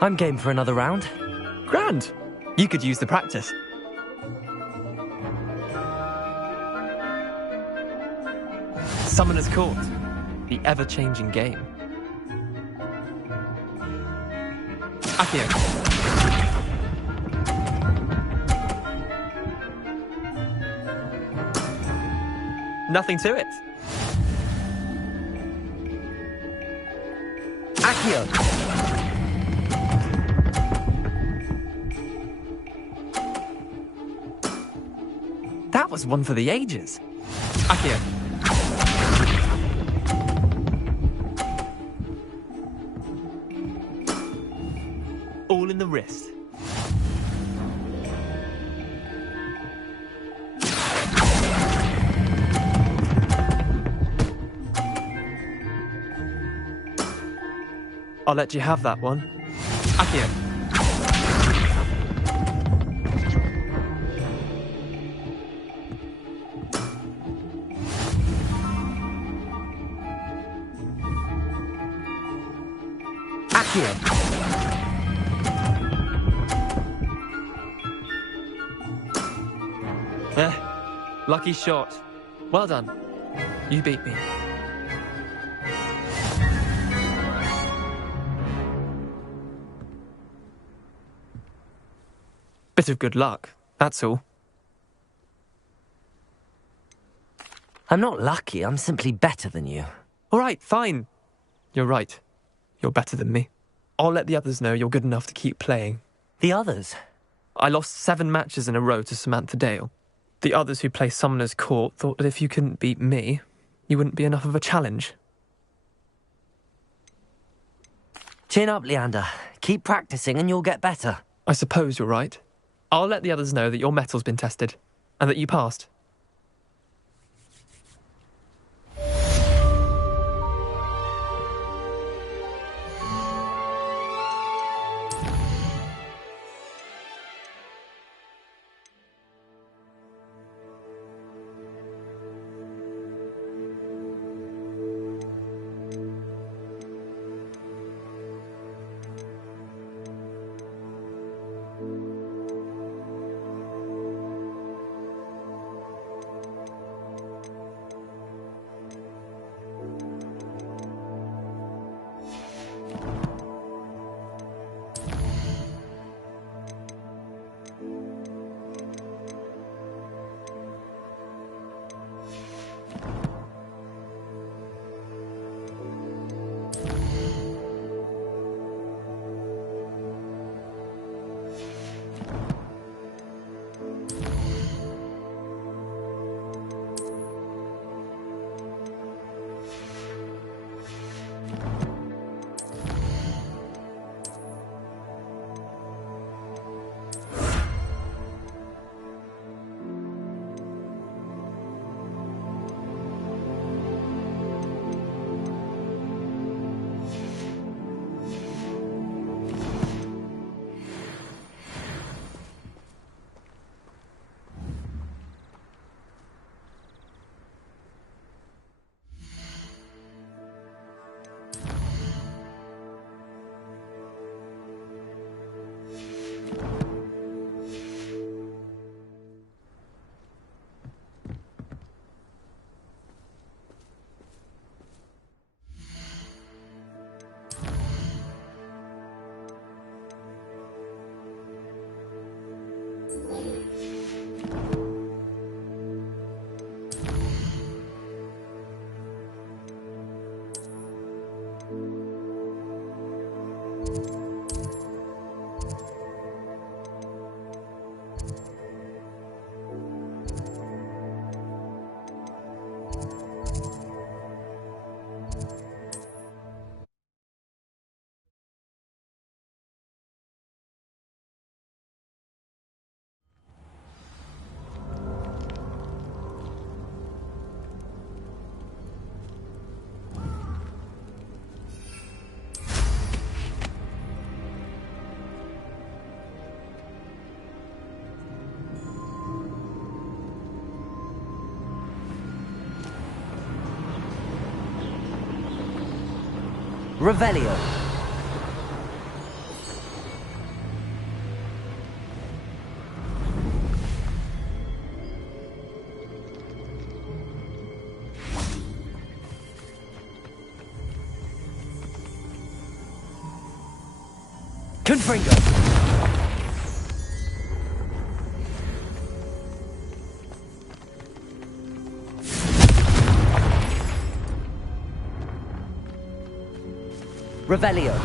I'm game for another round. Grand! You could use the practice. Summoner's Court. The ever-changing game. Accio. Nothing to it. Accio! That was one for the ages. Accio. All in the wrist. I'll let you have that one. Accio. Accio! Lucky shot. Well done. You beat me. Bit of good luck, that's all. I'm not lucky, I'm simply better than you. All right, fine. You're right. You're better than me. I'll let the others know you're good enough to keep playing. The others? I lost 7 matches in a row to Samantha Dale. The others who play Summoner's Court thought that if you couldn't beat me, you wouldn't be enough of a challenge. Chin up, Leander. Keep practicing and you'll get better. I suppose you're right. I'll let the others know that your metal's been tested, and that you passed. Revelio. Confringo. Revelio.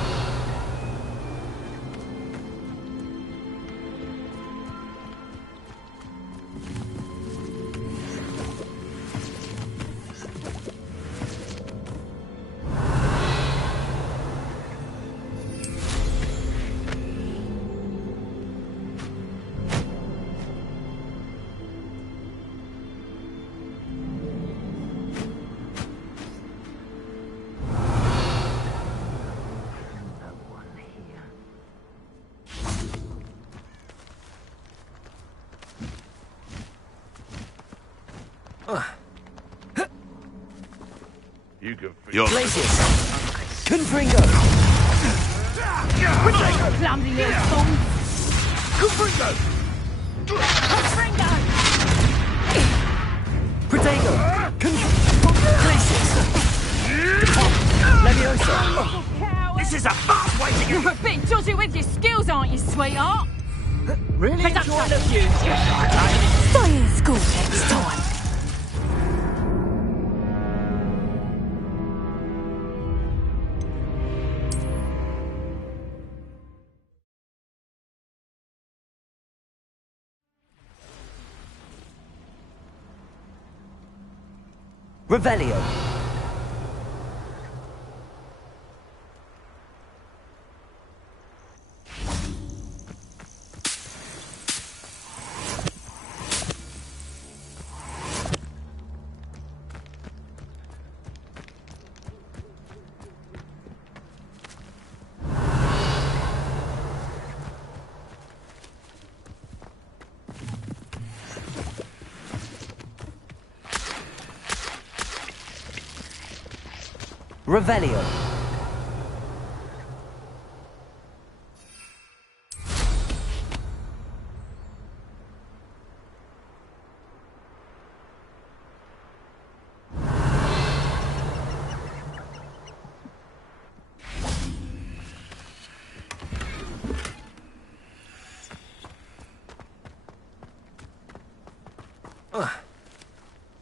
You can Your Glacius. Confringo. Protego! Clumsy little fool! Confringo! Confringo! Protego. Glacius. Leviosa. This is a fast way to get... You're a bit dodgy with your skills, aren't you, sweetheart? Really enjoy the view. Stay in school next time. Revelio. Revelio.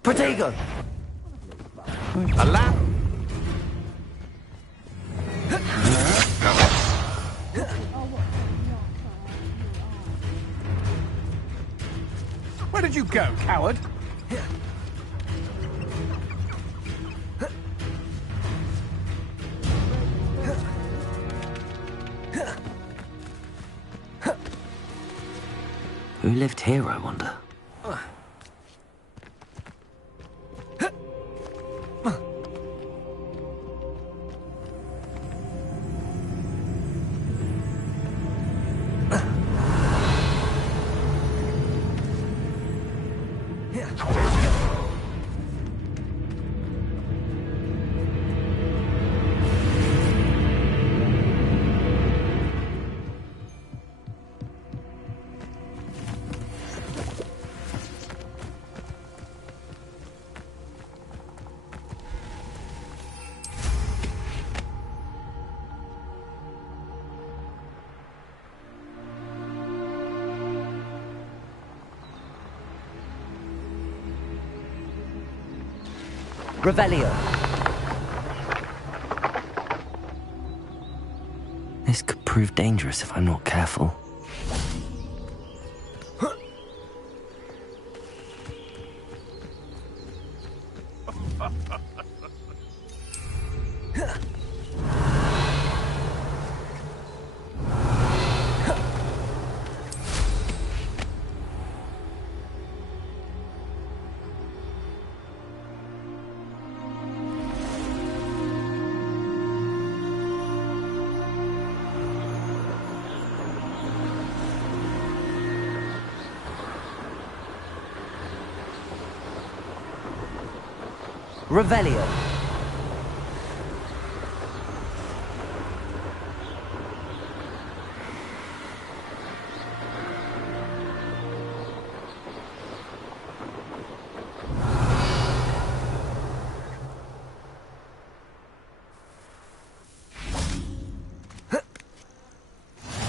Protego. Allah. Where did you go, coward? Who lived here, I wonder? Revelio. This could prove dangerous if I'm not careful. Revelio.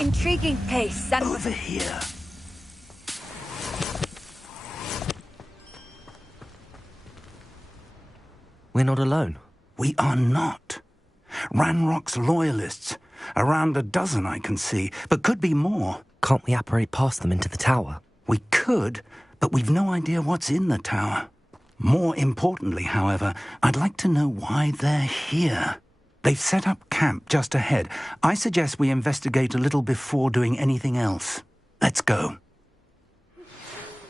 Intriguing place, and over here. We're not alone. We are not. Ranrock's loyalists. Around a dozen I can see, but could be more. Can't we apparate past them into the tower? We could, but we've no idea what's in the tower. More importantly, however, I'd like to know why they're here. They've set up camp just ahead. I suggest we investigate a little before doing anything else. Let's go.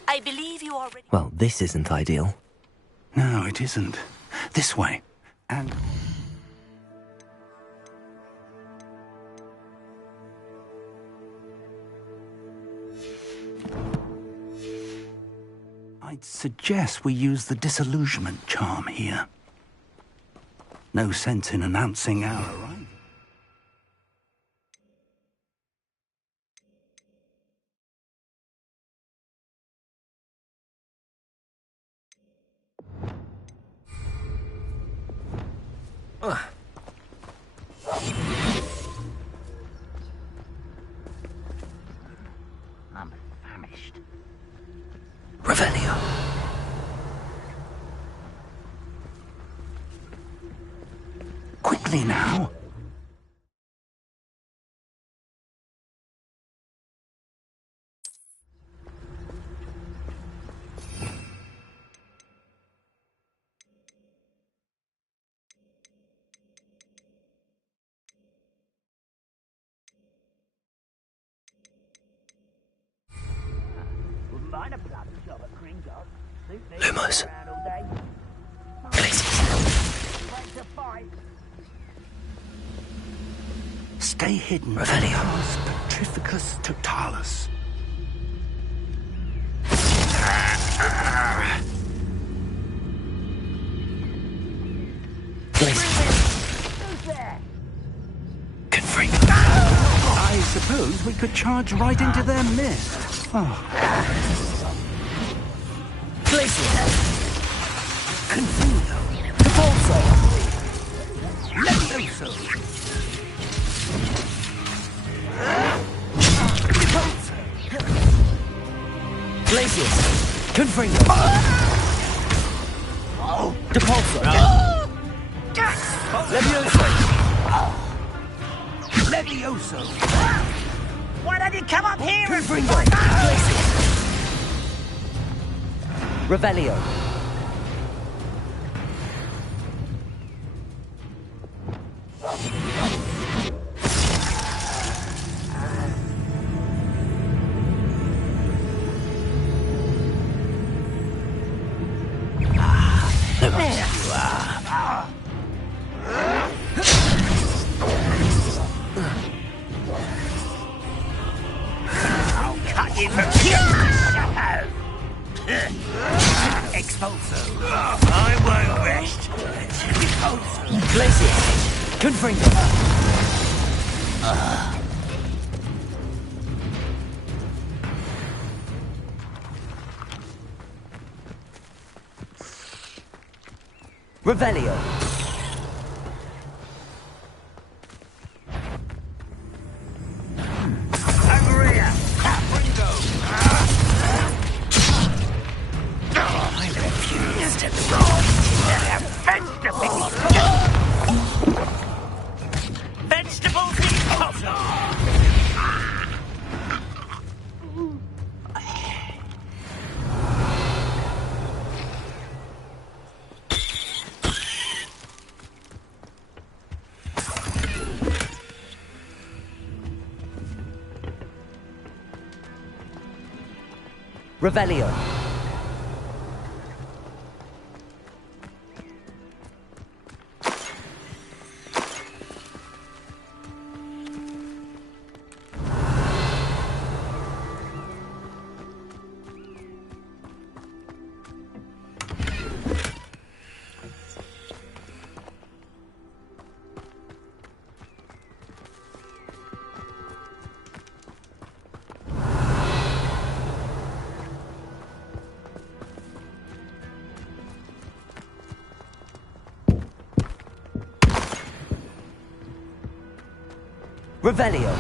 I believe you already... Well, this isn't ideal. No, it isn't. This way. And... I'd suggest we use the disillusionment charm here. No sense in announcing our arrival. I'm famished. Revelio. Quickly now. Lumos. Stay hidden. Revelio. Petrificus totalis. I suppose we could charge right into their midst. Oh. Confundo. Capolso. Levioso. Glacius. Confringo. Depulso. Levioso. Levioso! Why don't you come up here Confringo. Revelio. Expulso! I won't rest! Expulso! Glacius. Confringo. Revelio. Agria! Capringo! I refuse to Vegetables! Vegetables impossible! Revelio. Revelio.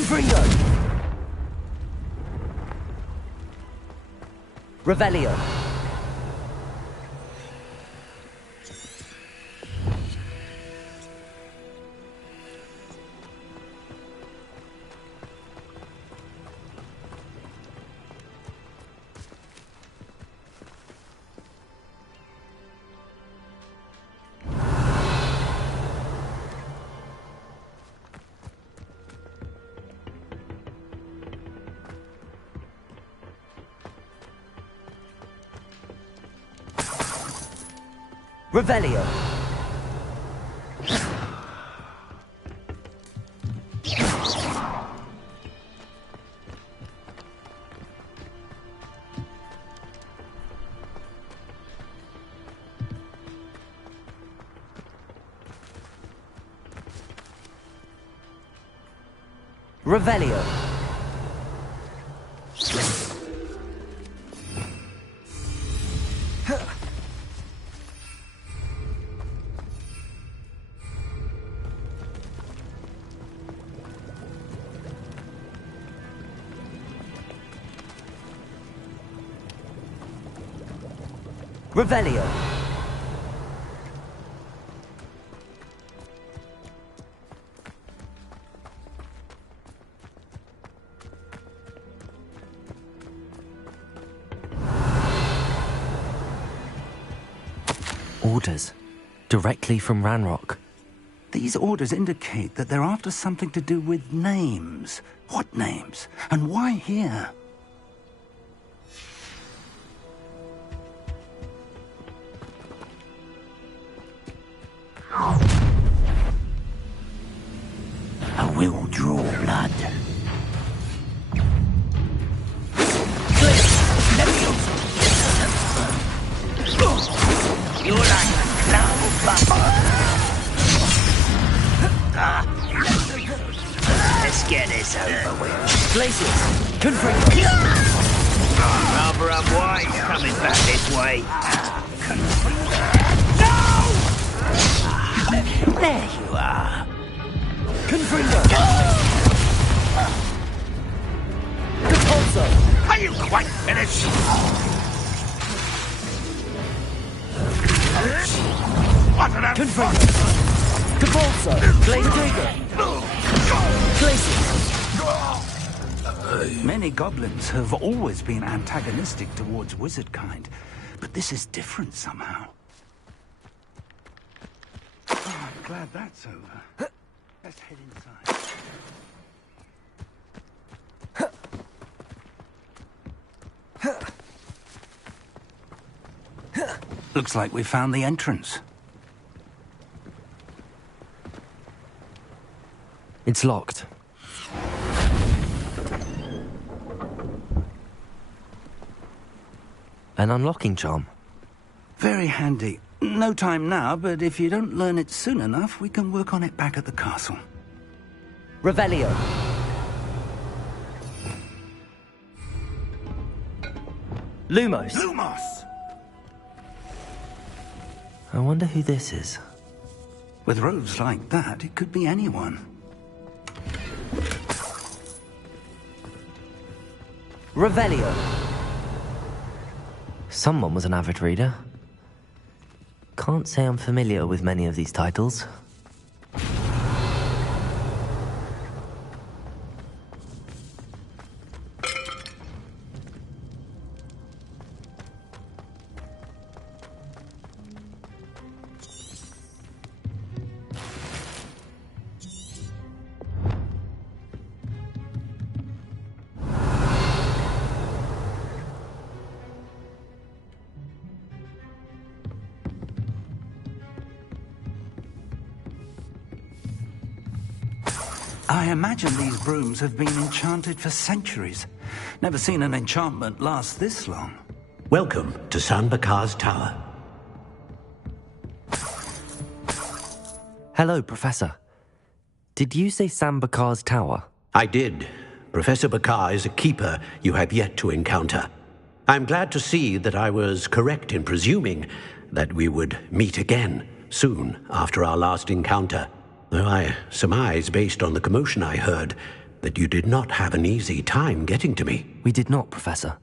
Confringo! Revelio. Revelio. Revelio. Revelio. Orders. Directly from Ranrock. These orders indicate that they're after something to do with names. What names? And why here? I will draw blood. You're like a clown bubble. Let's get this over with. Glacius, confront. Rather unwise coming back this way. No! There you are. Confringo. Capulso. Are you quite finished? What an Confringo. Capulso. Blade Trigger. Glacius. Many goblins have always been antagonistic towards wizard kind, but this is different somehow. Oh, I'm glad that's over. Let's head inside. Looks like we found the entrance. It's locked. An unlocking charm. Very handy. No time now, but if you don't learn it soon enough, we can work on it back at the castle. Revelio. Lumos. Lumos! I wonder who this is. With robes like that, it could be anyone. Revelio. Someone was an avid reader. Can't say I'm familiar with many of these titles. I imagine these brooms have been enchanted for centuries. Never seen an enchantment last this long. Welcome to San Bakar's Tower. Hello, Professor. Did you say Sam Bakar's tower? I did. Professor Bakar is a keeper you have yet to encounter. I'm glad to see that I was correct in presuming that we would meet again soon after our last encounter. Though I surmise, based on the commotion I heard, that you did not have an easy time getting to me. We did not, Professor.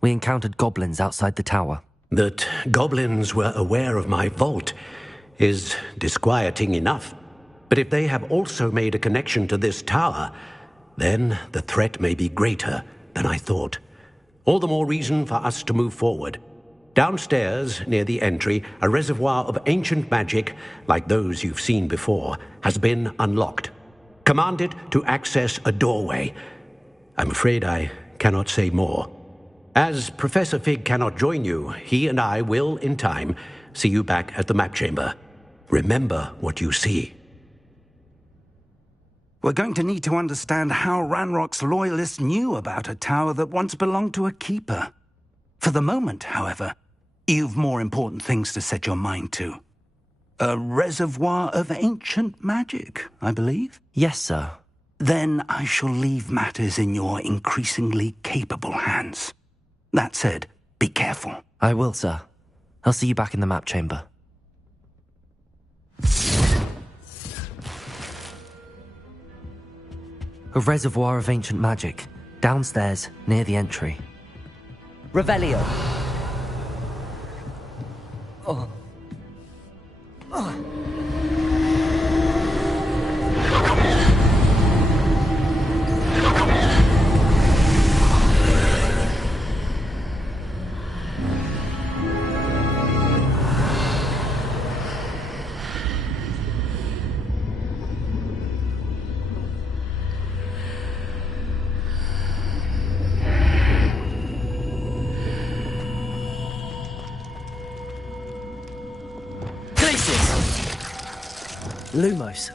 We encountered goblins outside the tower. That goblins were aware of my vault is disquieting enough. But if they have also made a connection to this tower, then the threat may be greater than I thought. All the more reason for us to move forward. Downstairs, near the entry, a reservoir of ancient magic, like those you've seen before, has been unlocked. Command it to access a doorway. I'm afraid I cannot say more. As Professor Fig cannot join you, he and I will, in time, see you back at the map chamber. Remember what you see. We're going to need to understand how Ranrock's loyalists knew about a tower that once belonged to a keeper. For the moment, however, you've more important things to set your mind to. A reservoir of ancient magic, I believe? Yes, sir. Then I shall leave matters in your increasingly capable hands. That said, be careful. I will, sir. I'll see you back in the map chamber. A reservoir of ancient magic, downstairs, near the entry. Revelio! Oh. Oh. Lumos.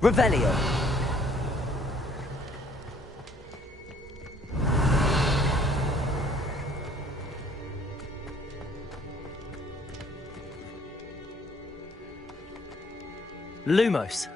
Revelio. Lumos.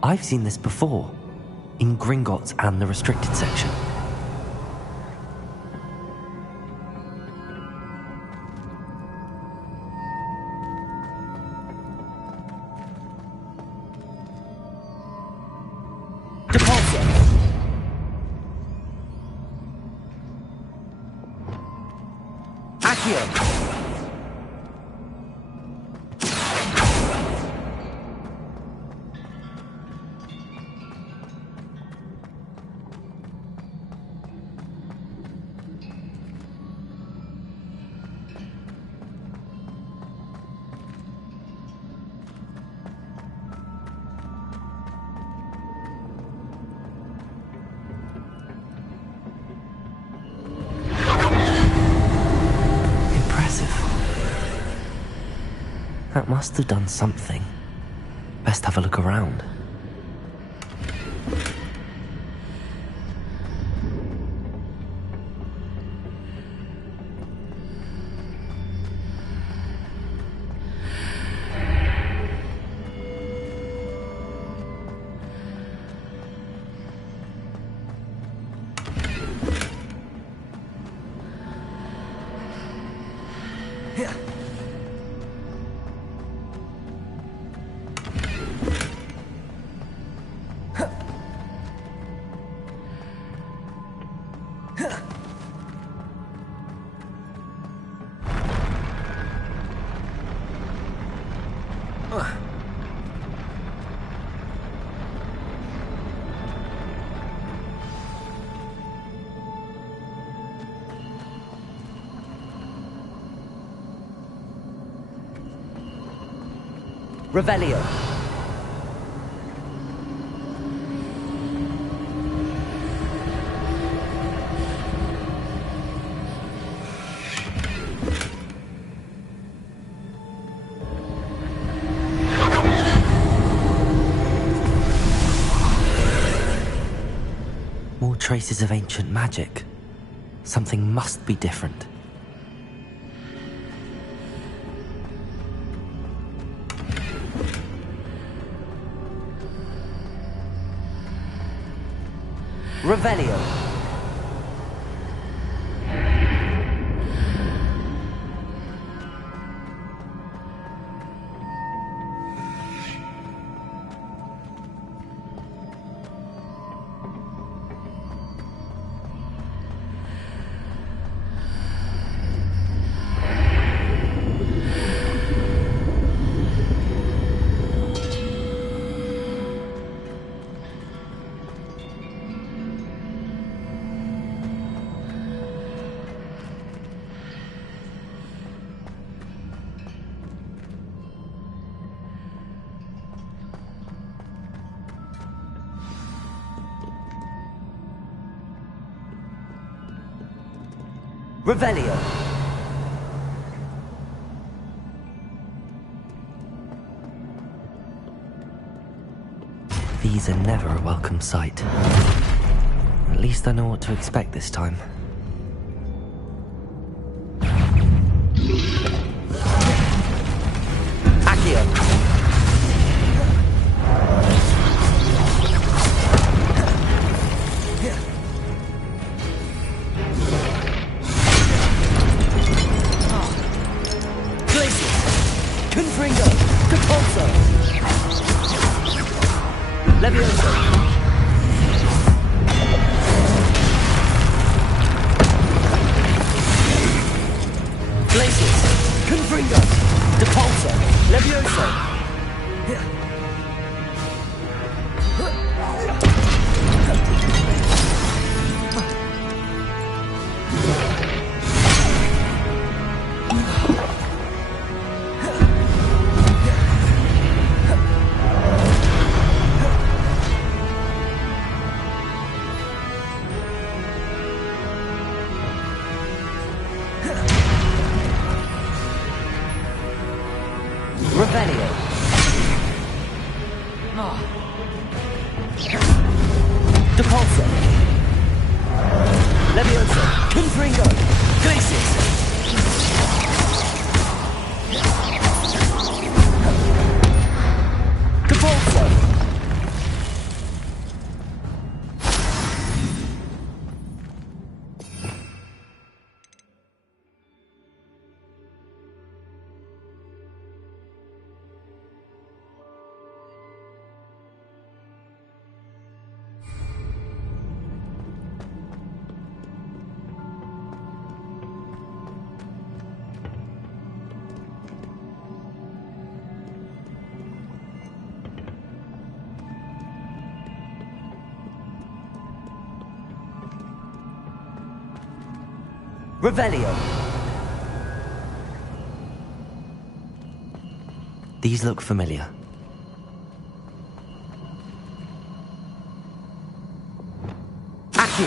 I've seen this before, in Gringotts and the restricted section. That must have done something. Best have a look around. Revelio. More traces of ancient magic. Something must be different. Revelio. Revelio. These are never a welcome sight. At least I know what to expect this time. Accio. Levioso. Glacius. Confringo. Depulso. Levioso. Revelio. Depulso. Levioso. Confringo. Glacius. Depulso. Revelio. These look familiar. Accio.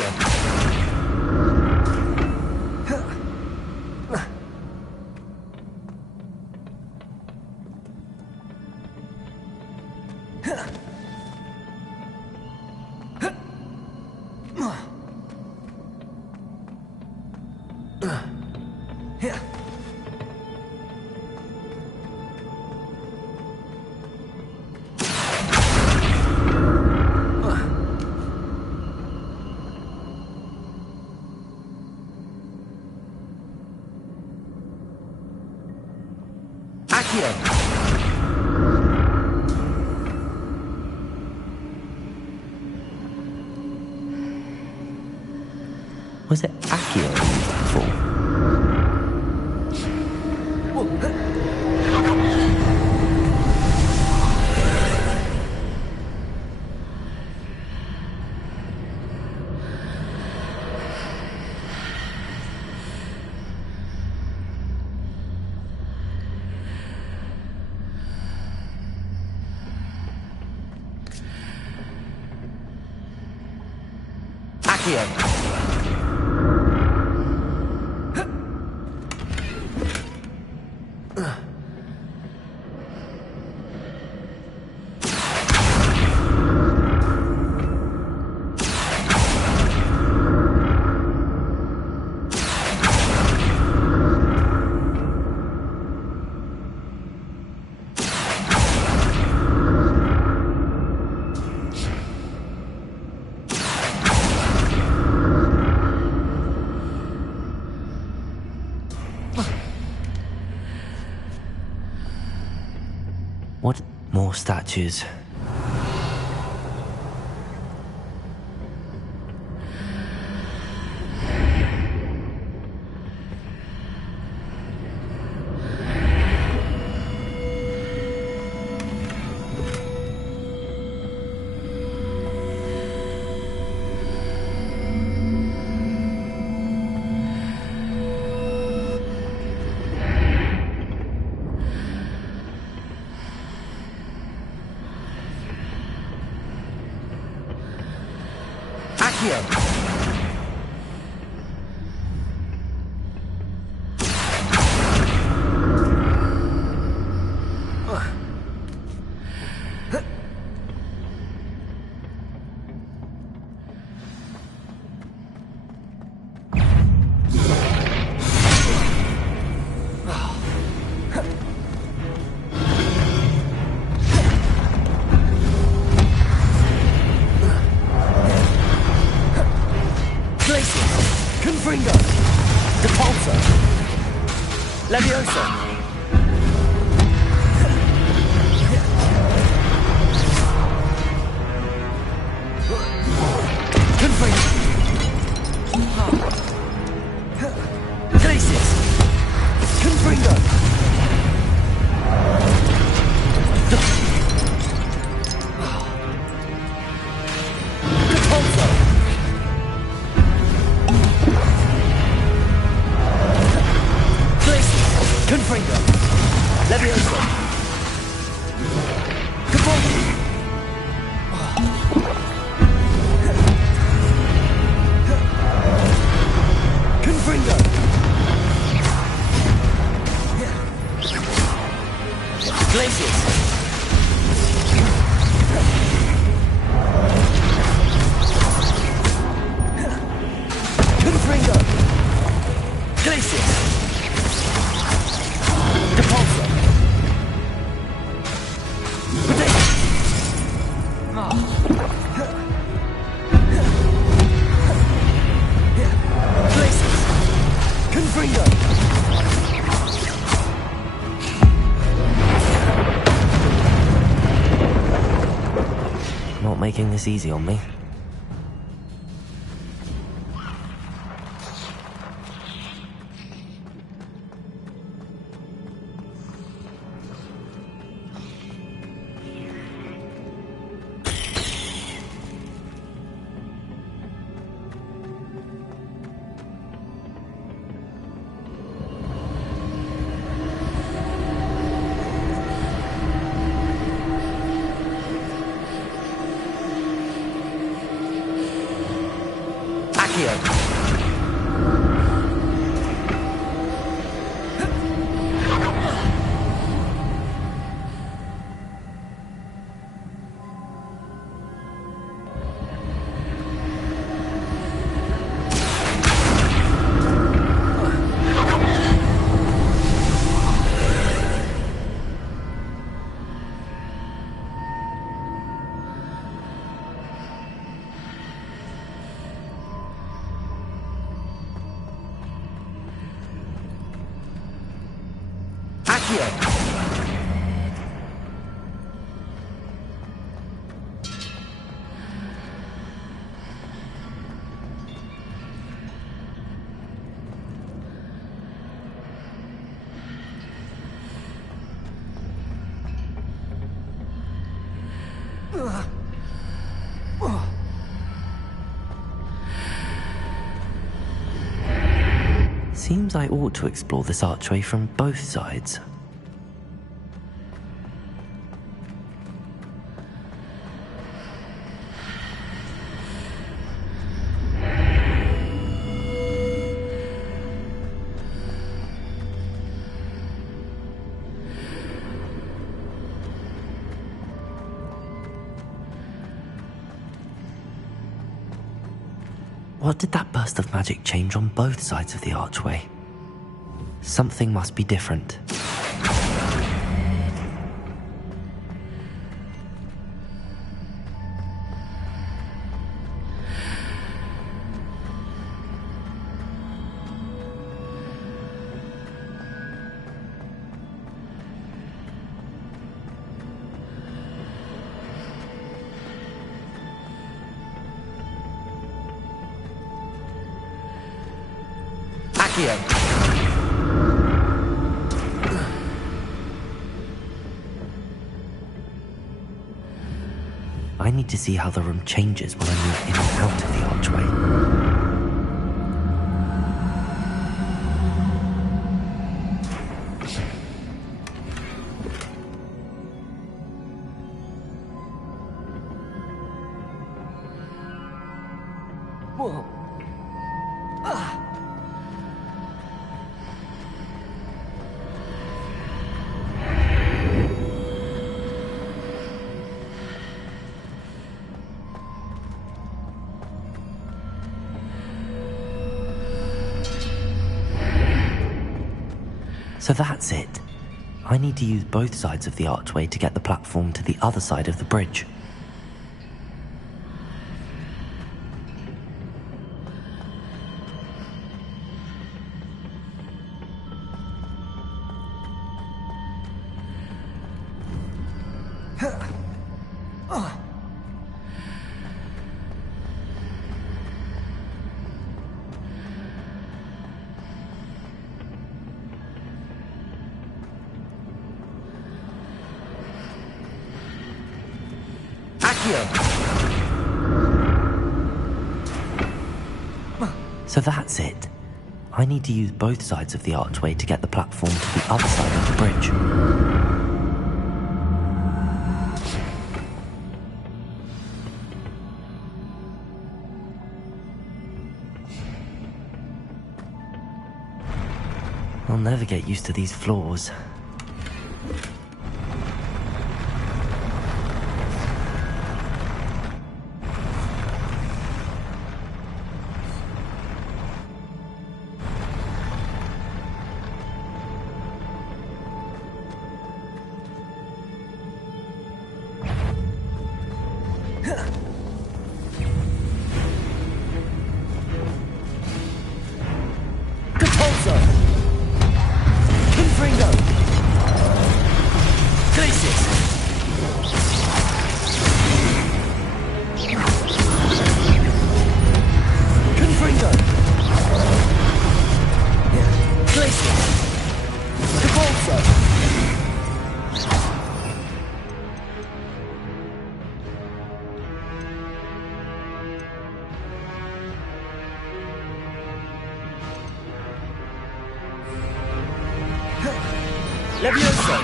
Was it Akio I used before? Akio! What more statues? Akio! Confringo! Depulso! Levioso! Confringo! Glacius! Confringo! Depulso! Confringo! Levioso! Capote! Confringo! Glacius! Confringo! Glacius! Depulso! Potato! Glacius! Confringo! Not making this easy on me. Akio! Akio! seems I ought to explore this archway from both sides. What did that burst of magic change on both sides of the archway? Something must be different. I need to see how the room changes when I move in and out of the archway. Whoa. So that's it. I need to use both sides of the archway to get the platform to the other side of the bridge. So that's it. I need to use both sides of the archway to get the platform to the other side of the bridge. I'll never get used to these floors. Levioso!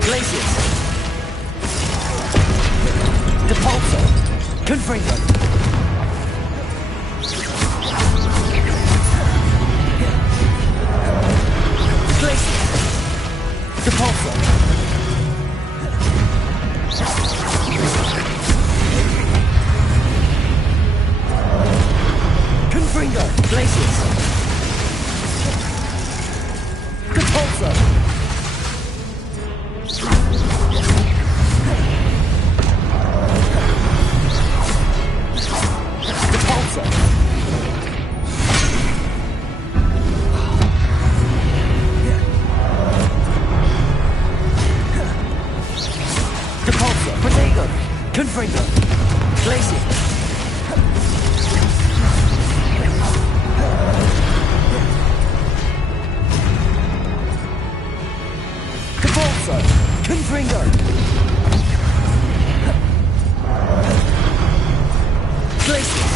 Glacius! Depulso! Confringo! Glacius! Depulso! Confringo! Glacius! Depulso! Depulso! Depulso! Protego! Confringo! Glacius! Confringo! Glacius!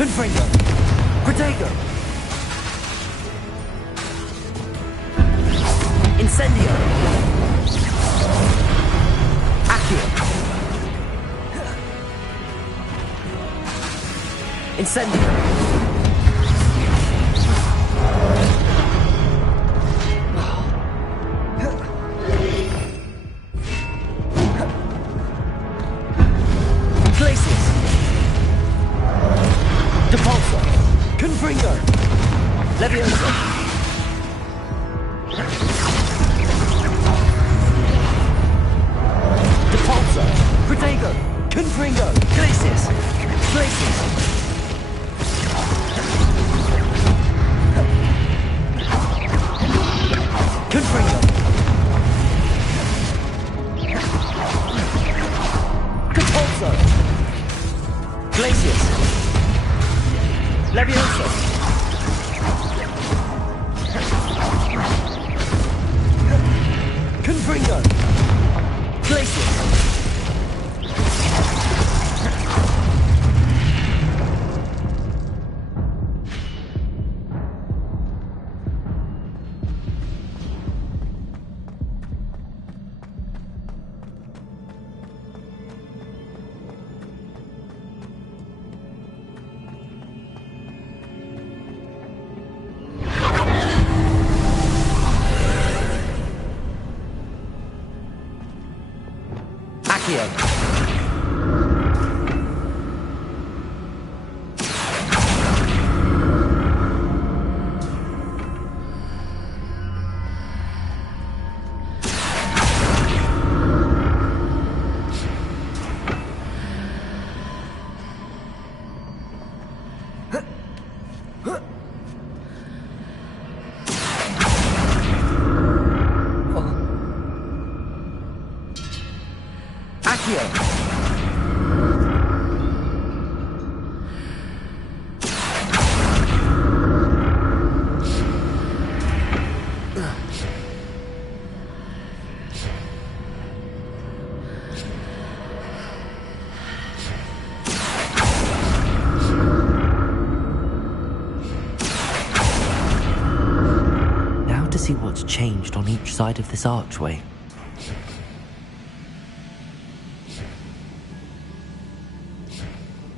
Confringo. Protego. Incendio. Accio. Incendio. Glacius. Depulso. Confringo. Levioso. Depulso. Protego. Confringo. Glacius. Glacius. Confringo. Depulso. Glacius. Levioso. Confringo. Glacius. Accio. Accio. Now to see what's changed on each side of this archway.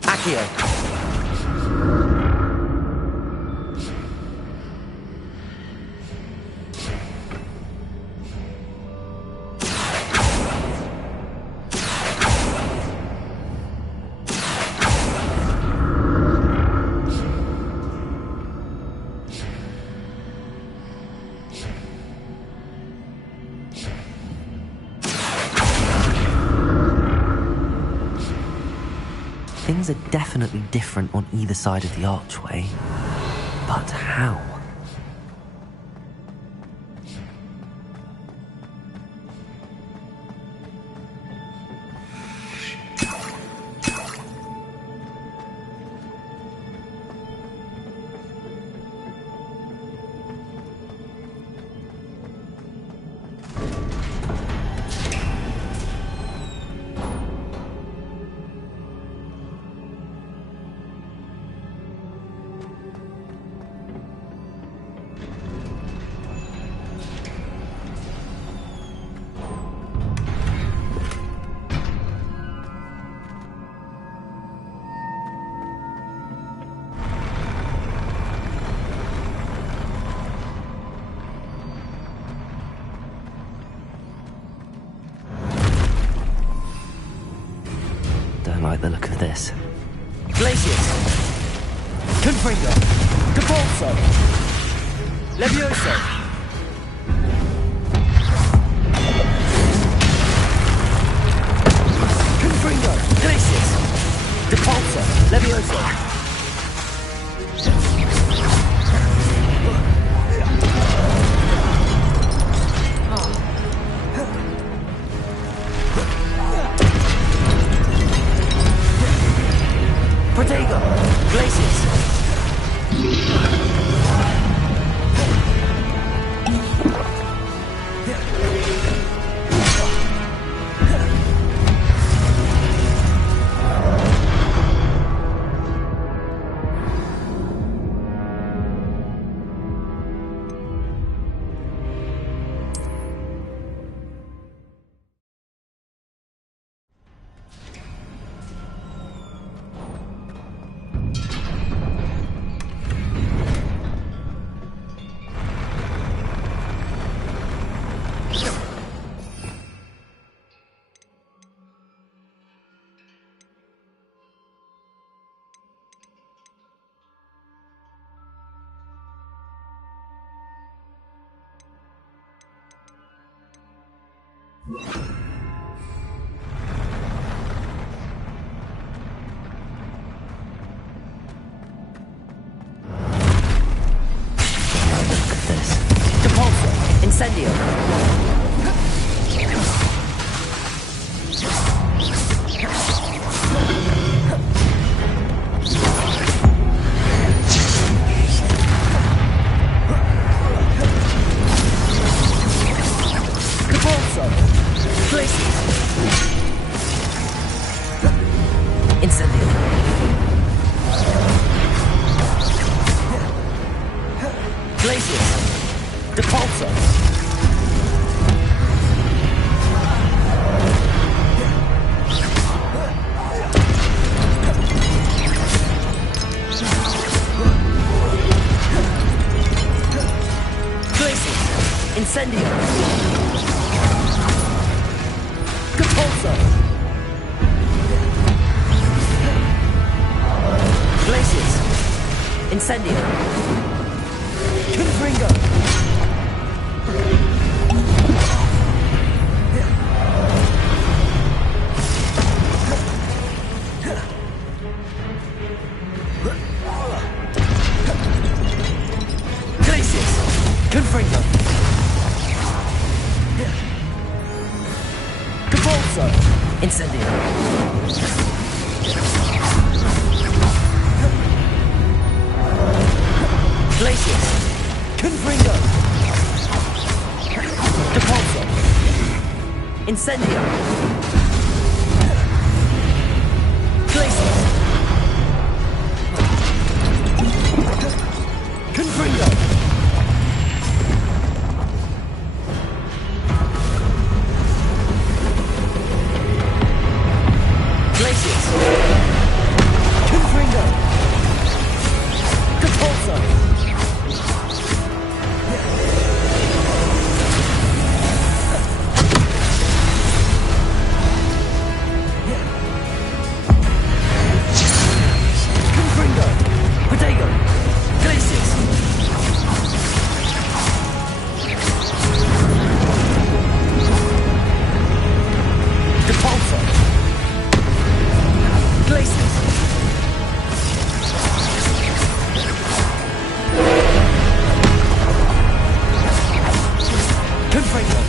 Accio. Things are definitely different on either side of the archway. But how? Don't like the look of this. Glacius. Confringo. Depulso. Levioso. Confringo. Glacius. Depulso. Levioso. Protego. Glacius. Incendio. Capolso. Glacius. Incendio. Glacius. Depulso. Incendio. Capolso. Glacius. Incendio. Confringo. Glacius. Confringo. Capolso. Incendio. Glacius. Confringo. Depulso. Incendio. Glacius. Confringo. Glacius. Confringo. Depulso. Confringo. Protego. Glacius. Depulso. Glacius. Confringo.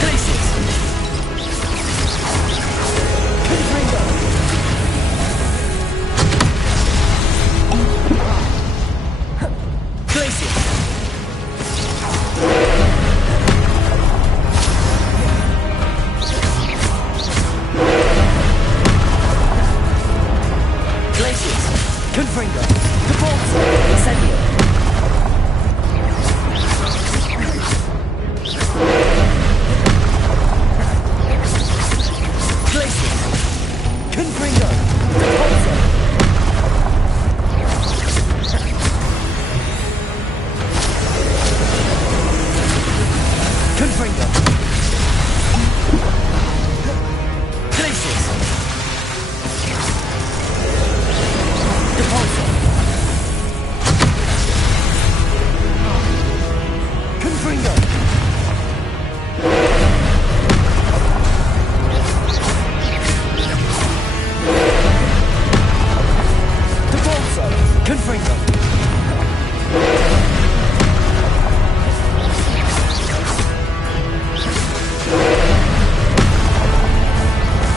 Glacius. Confringo. Glacius. Glacius. Confringo. Depulso. Incendio. Glacius. Confringo. Depulso. Confringo. Glacius. Depulso. Confringo. Depulso. Confringo.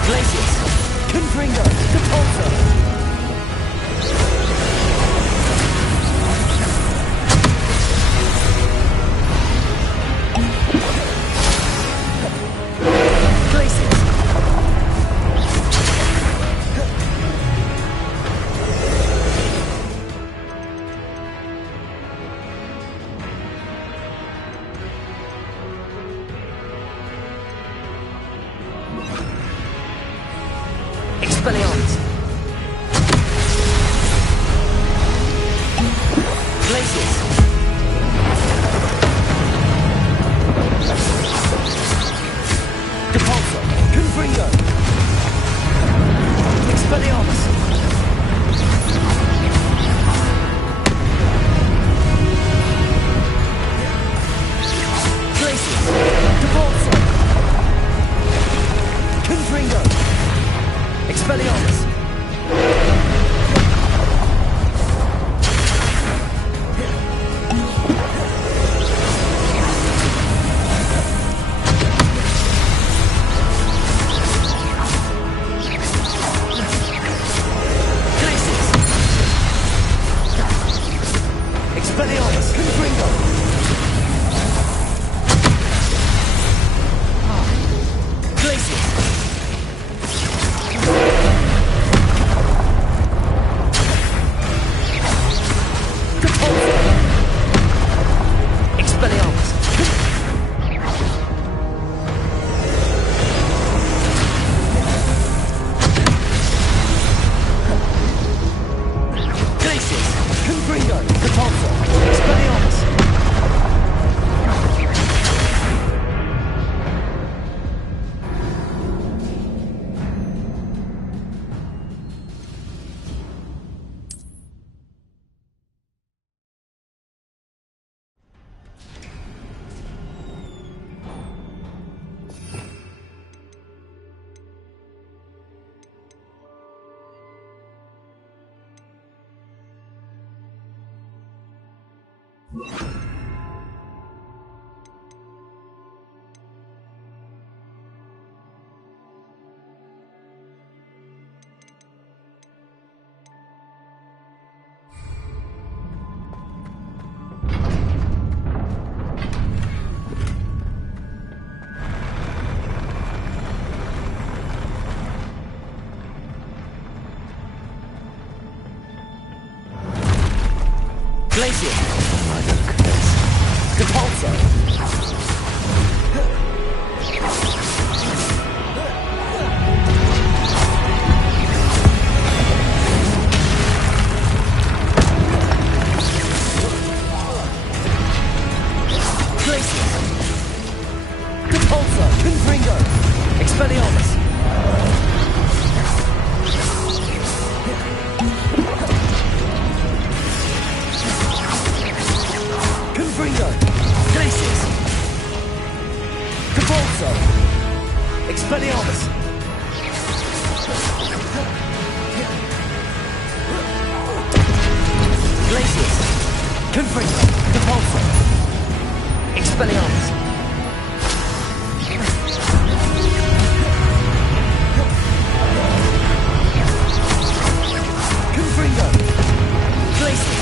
Glacius. Confringo. Depulso. Glacier. I don't curse. Depulso. Glacier. Depulso. Confringo. Expelliarmus. Confringo. Glacius. Depulso. Expelliarmus. Glacius. Confringo. Depulso. Expelliarmus. Confringo. Glacius.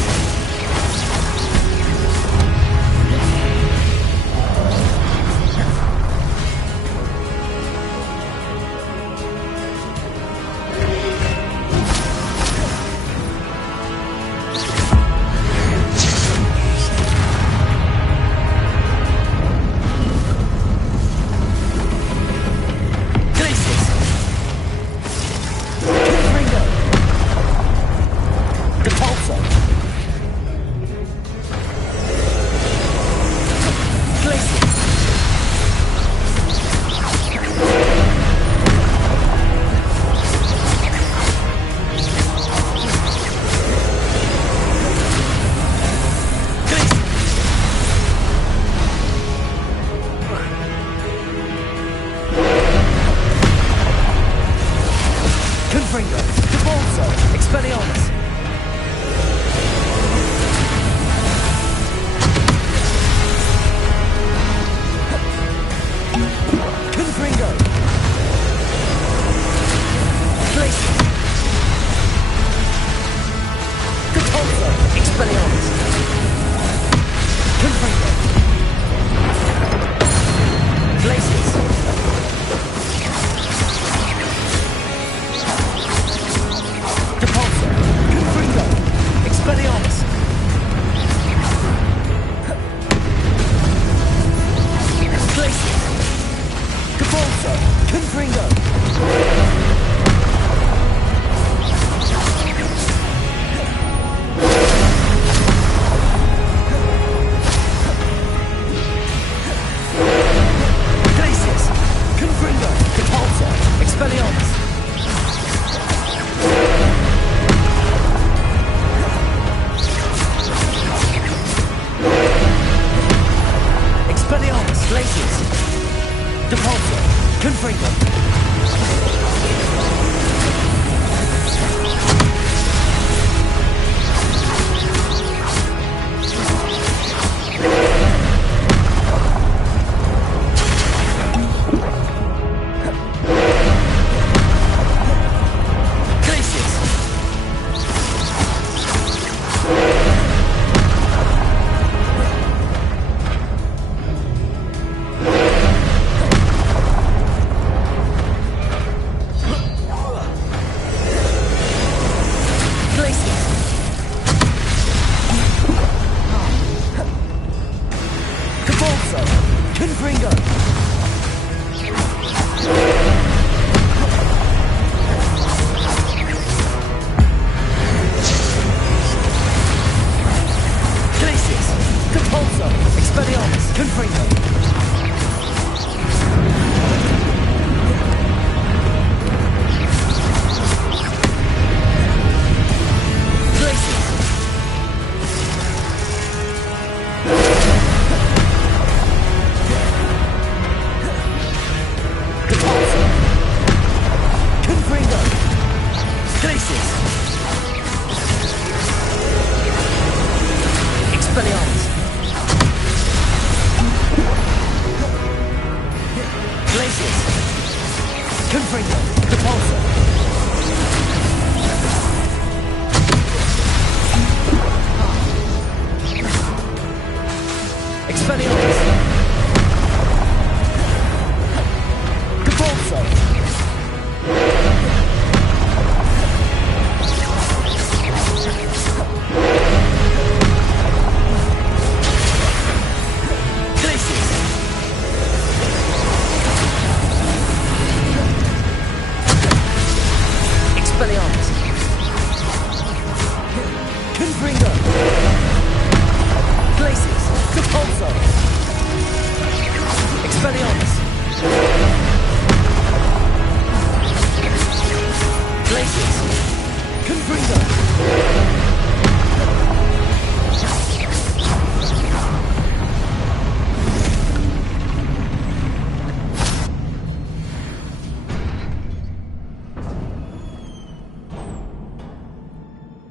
Confringo. Depulso. Expelliarmus. Confringo. Glacius. Depulso. Expelliarmus. Confringo. Glacius. Depulso. Confringo. Expelliarmus. Glacius. Depulso. Confringo. Glacius. Confringo. Depulso. Expelliarmus. Expelliarmus. Glacius. Depulso. Confringo. Glacius. Glacius. Depulso. Confringo. Glacius. Depulso. Expelliarmus. Confringo. Glacius. Depulso. Confringo. Glacius. Expelliarmus. Confringo. Repulsor. Expelliarmus. Repulsor. Expelliarmus. Confringo. Glacius. Repulsor. Expelliarmus. Glacius. Confringo.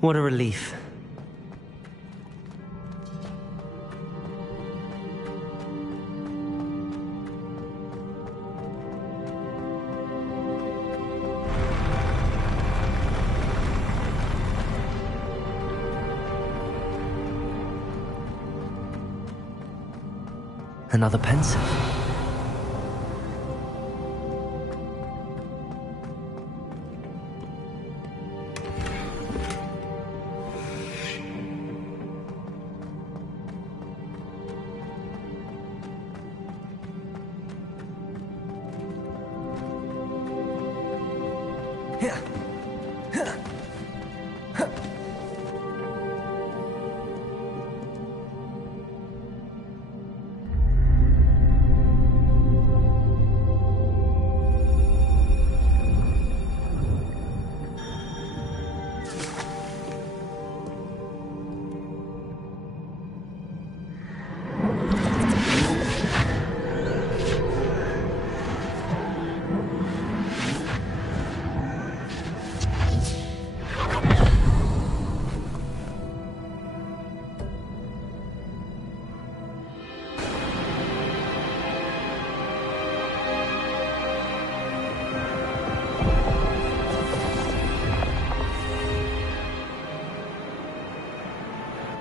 What a relief. Another pencil.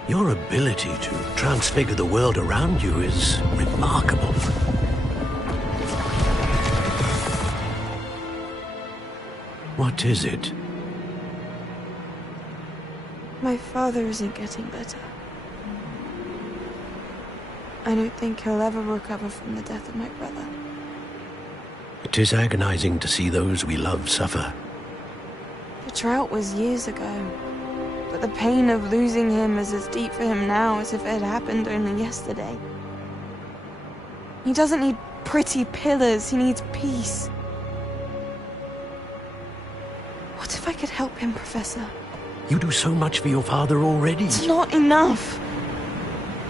Your ability to transfigure the world around you is remarkable. What is it? My father isn't getting better. I don't think he'll ever recover from the death of my brother. It is agonizing to see those we love suffer. The drought was years ago, but the pain of losing him is as deep for him now as if it had happened only yesterday. He doesn't need pretty pillars, he needs peace. What if I could help him, Professor? You do so much for your father already. It's not enough.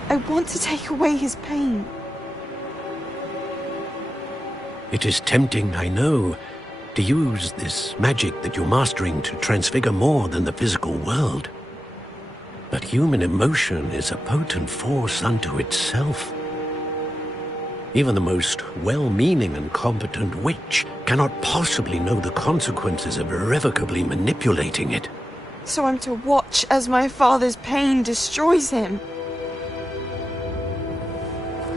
I want to take away his pain. It is tempting, I know, to use this magic that you're mastering to transfigure more than the physical world. But human emotion is a potent force unto itself. Even the most well-meaning and competent witch cannot possibly know the consequences of irrevocably manipulating it. So I'm to watch as my father's pain destroys him.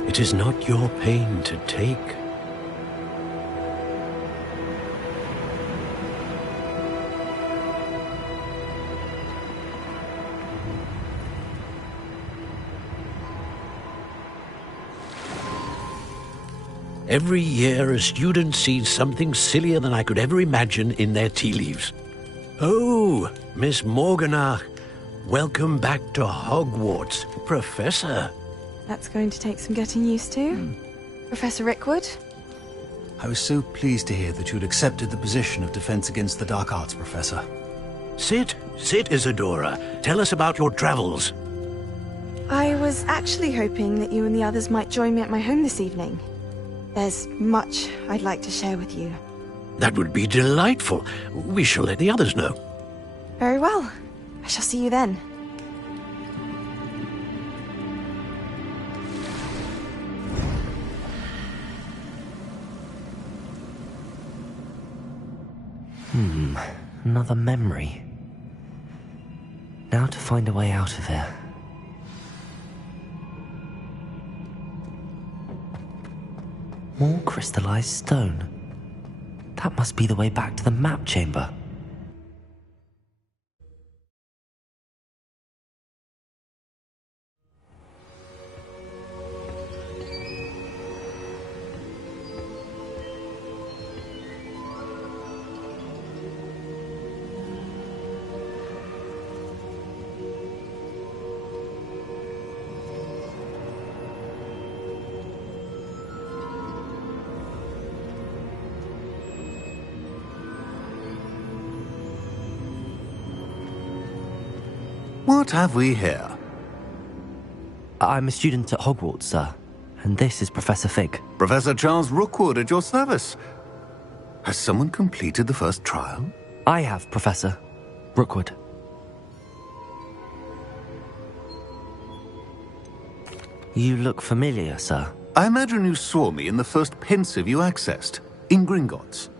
It is not your pain to take. Every year, a student sees something sillier than I could ever imagine in their tea leaves. Oh, Miss Morganach, welcome back to Hogwarts, Professor. That's going to take some getting used to. Professor Rickwood? I was so pleased to hear that you'd accepted the position of Defense Against the Dark Arts, Professor. Sit, Isadora. Tell us about your travels. I was actually hoping that you and the others might join me at my home this evening. There's much I'd like to share with you. That would be delightful. We shall let the others know. Very well. I shall see you then. Another memory. Now to find a way out of here. More crystallized stone. That must be the way back to the map chamber. What have we here? I'm a student at Hogwarts, sir. And this is Professor Fig. Professor Charles Rookwood at your service. Has someone completed the first trial? I have, Professor Rookwood. You look familiar, sir. I imagine you saw me in the first pensive you accessed, in Gringotts.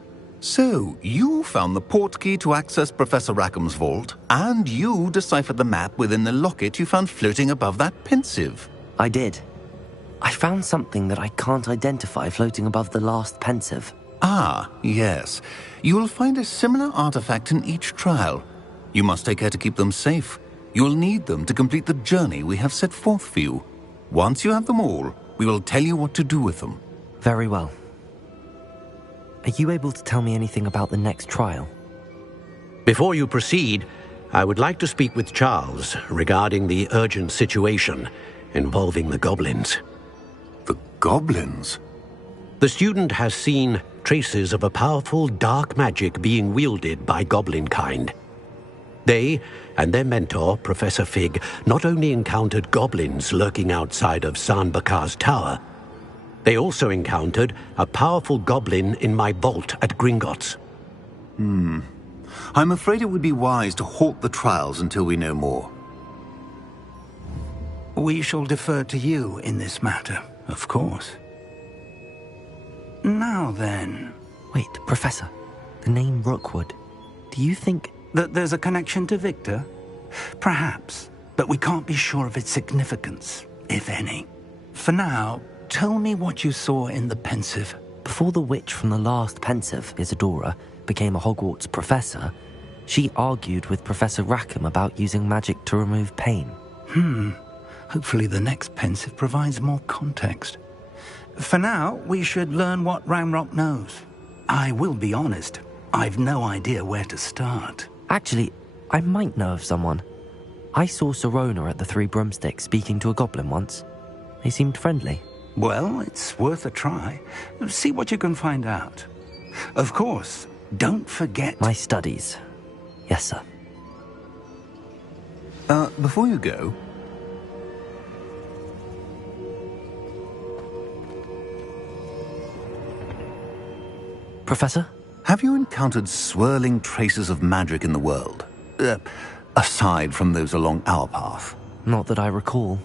So, you found the portkey to access Professor Rackham's vault, and you deciphered the map within the locket you found floating above that pensive. I did. I found something that I can't identify floating above the last pensive. Ah, yes. You will find a similar artifact in each trial. You must take care to keep them safe. You will need them to complete the journey we have set forth for you. Once you have them all, we will tell you what to do with them. Very well. Are you able to tell me anything about the next trial? Before you proceed, I would like to speak with Charles regarding the urgent situation involving the goblins. The goblins? The student has seen traces of a powerful dark magic being wielded by goblin kind. They and their mentor, Professor Fig, not only encountered goblins lurking outside of San Bakar's tower, they also encountered a powerful goblin in my vault at Gringotts. I'm afraid it would be wise to halt the trials until we know more. We shall defer to you in this matter, of course. Now then... Wait, Professor. The name Rookwood. Do you think... that there's a connection to Victor? Perhaps, but we can't be sure of its significance, if any. For now, tell me what you saw in the pensive. Before the witch from the last pensive, Isadora, became a Hogwarts professor, she argued with Professor Rackham about using magic to remove pain. Hopefully the next pensive provides more context. For now, we should learn what Ranrock knows. I will be honest, I've no idea where to start. Actually, I might know of someone. I saw Serona at the Three Broomsticks speaking to a goblin once. They seemed friendly. Well, it's worth a try. See what you can find out. Of course, don't forget... my studies. Yes, sir. Before you go... Professor? Have you encountered swirling traces of magic in the world? Aside from those along our path? Not that I recall.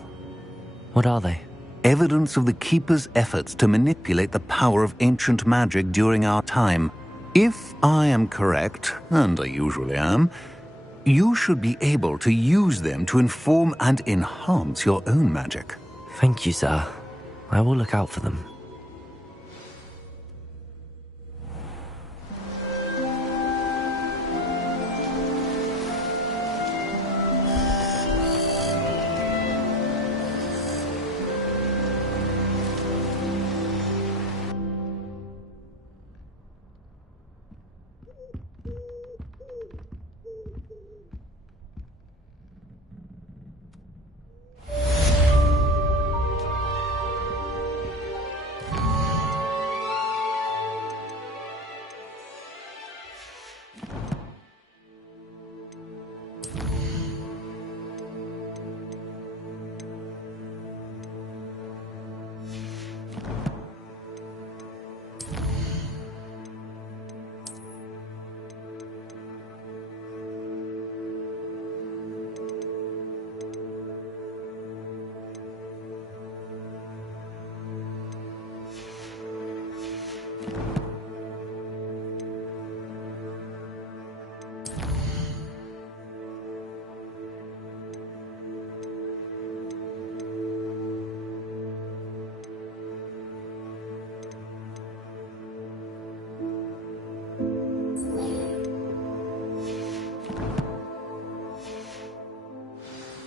What are they? Evidence of the Keeper's efforts to manipulate the power of ancient magic during our time. If I am correct, and I usually am, you should be able to use them to inform and enhance your own magic. Thank you, sir. I will look out for them.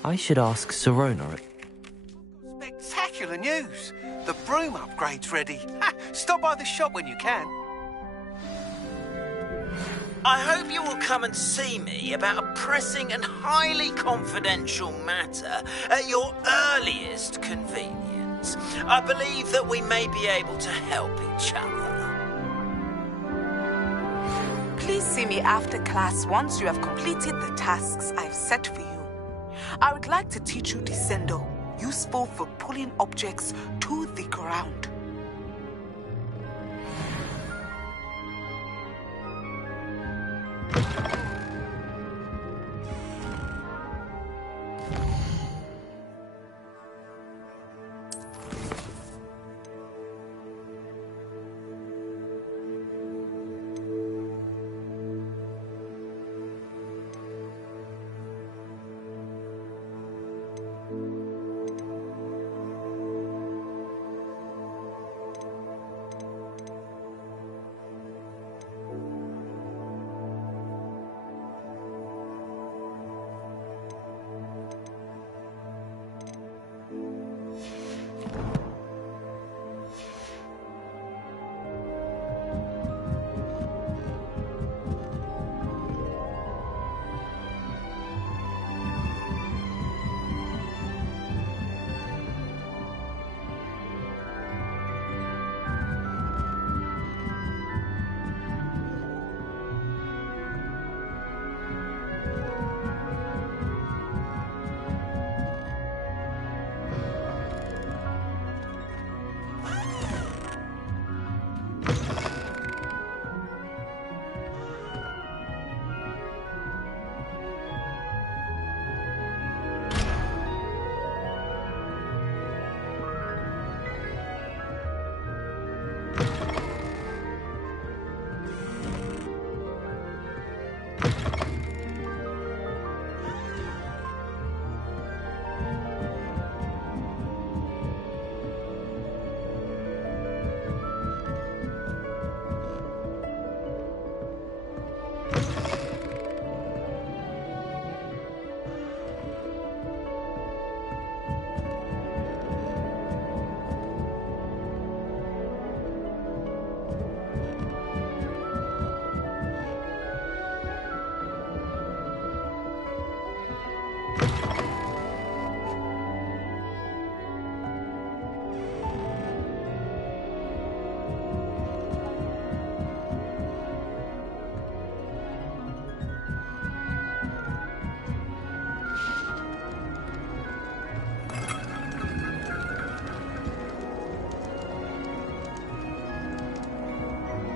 I should ask Serona. Spectacular news! The broom upgrade's ready. Ha! Stop by the shop when you can. I hope you will come and see me about a pressing and highly confidential matter at your earliest convenience. I believe that we may be able to help each other. Please see me after class once you have completed the tasks I've set for you. I would like to teach you Descendo, useful for pulling objects to the ground.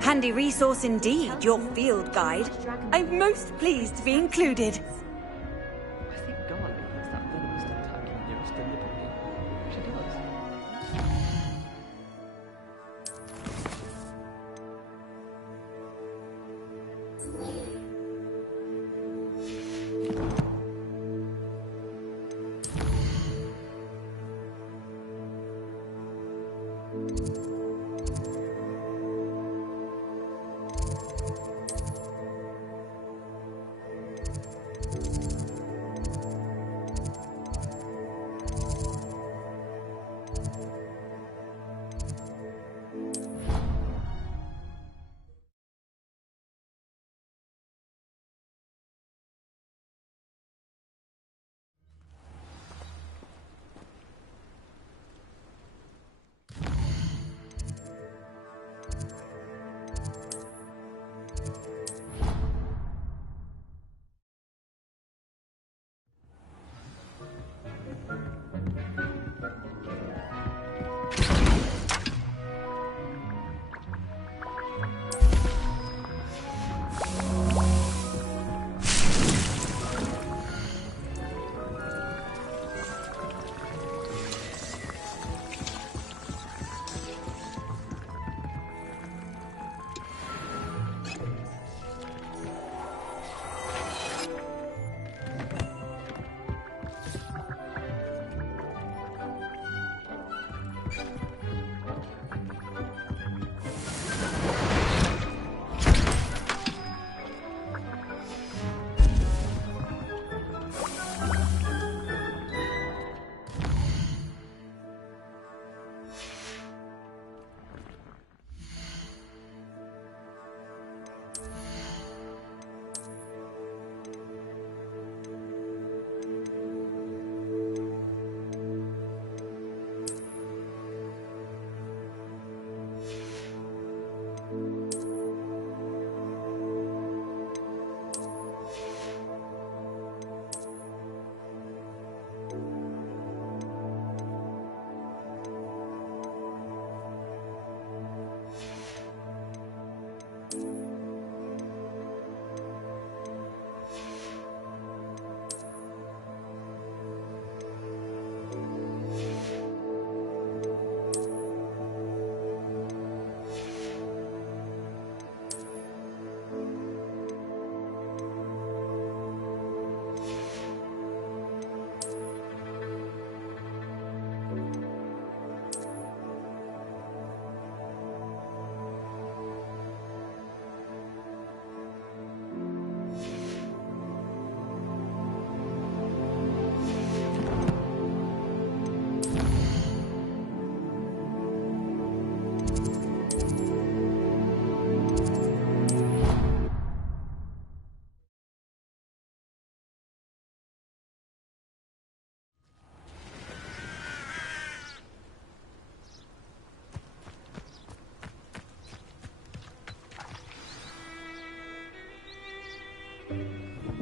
Handy resource indeed, your field guide. I'm most pleased to be included. I think garlic makes that venomous tentacle nearest deliberately. She does.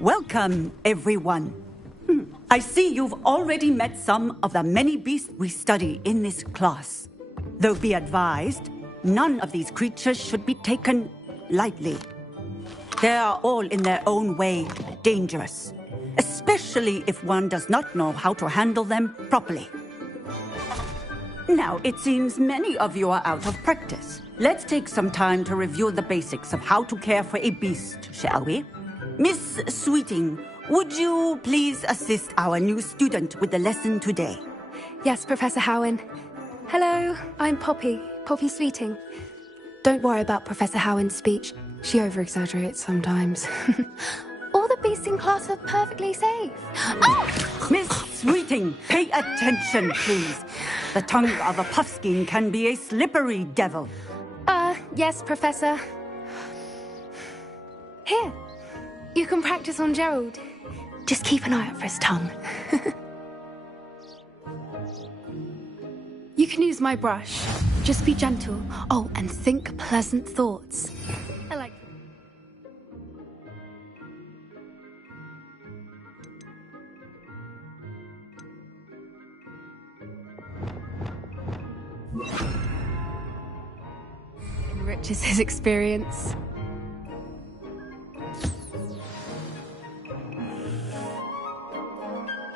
Welcome, everyone. I see you've already met some of the many beasts we study in this class. Though be advised, none of these creatures should be taken lightly. They are all in their own way dangerous, especially if one does not know how to handle them properly. Now, it seems many of you are out of practice. Let's take some time to review the basics of how to care for a beast, shall we? Miss Sweeting, would you please assist our new student with the lesson today? Yes, Professor Howen. Hello, I'm Poppy Sweeting. Don't worry about Professor Howen's speech. She over-exaggerates sometimes. All the beasts in class are perfectly safe. Oh! Miss Sweeting, pay attention, please. The tongue of a puffskein can be a slippery devil. Yes, Professor. Here, you can practice on Gerald. Just keep an eye out for his tongue. You can use my brush. Just be gentle. Oh, and think pleasant thoughts. I like... Enriches his experience.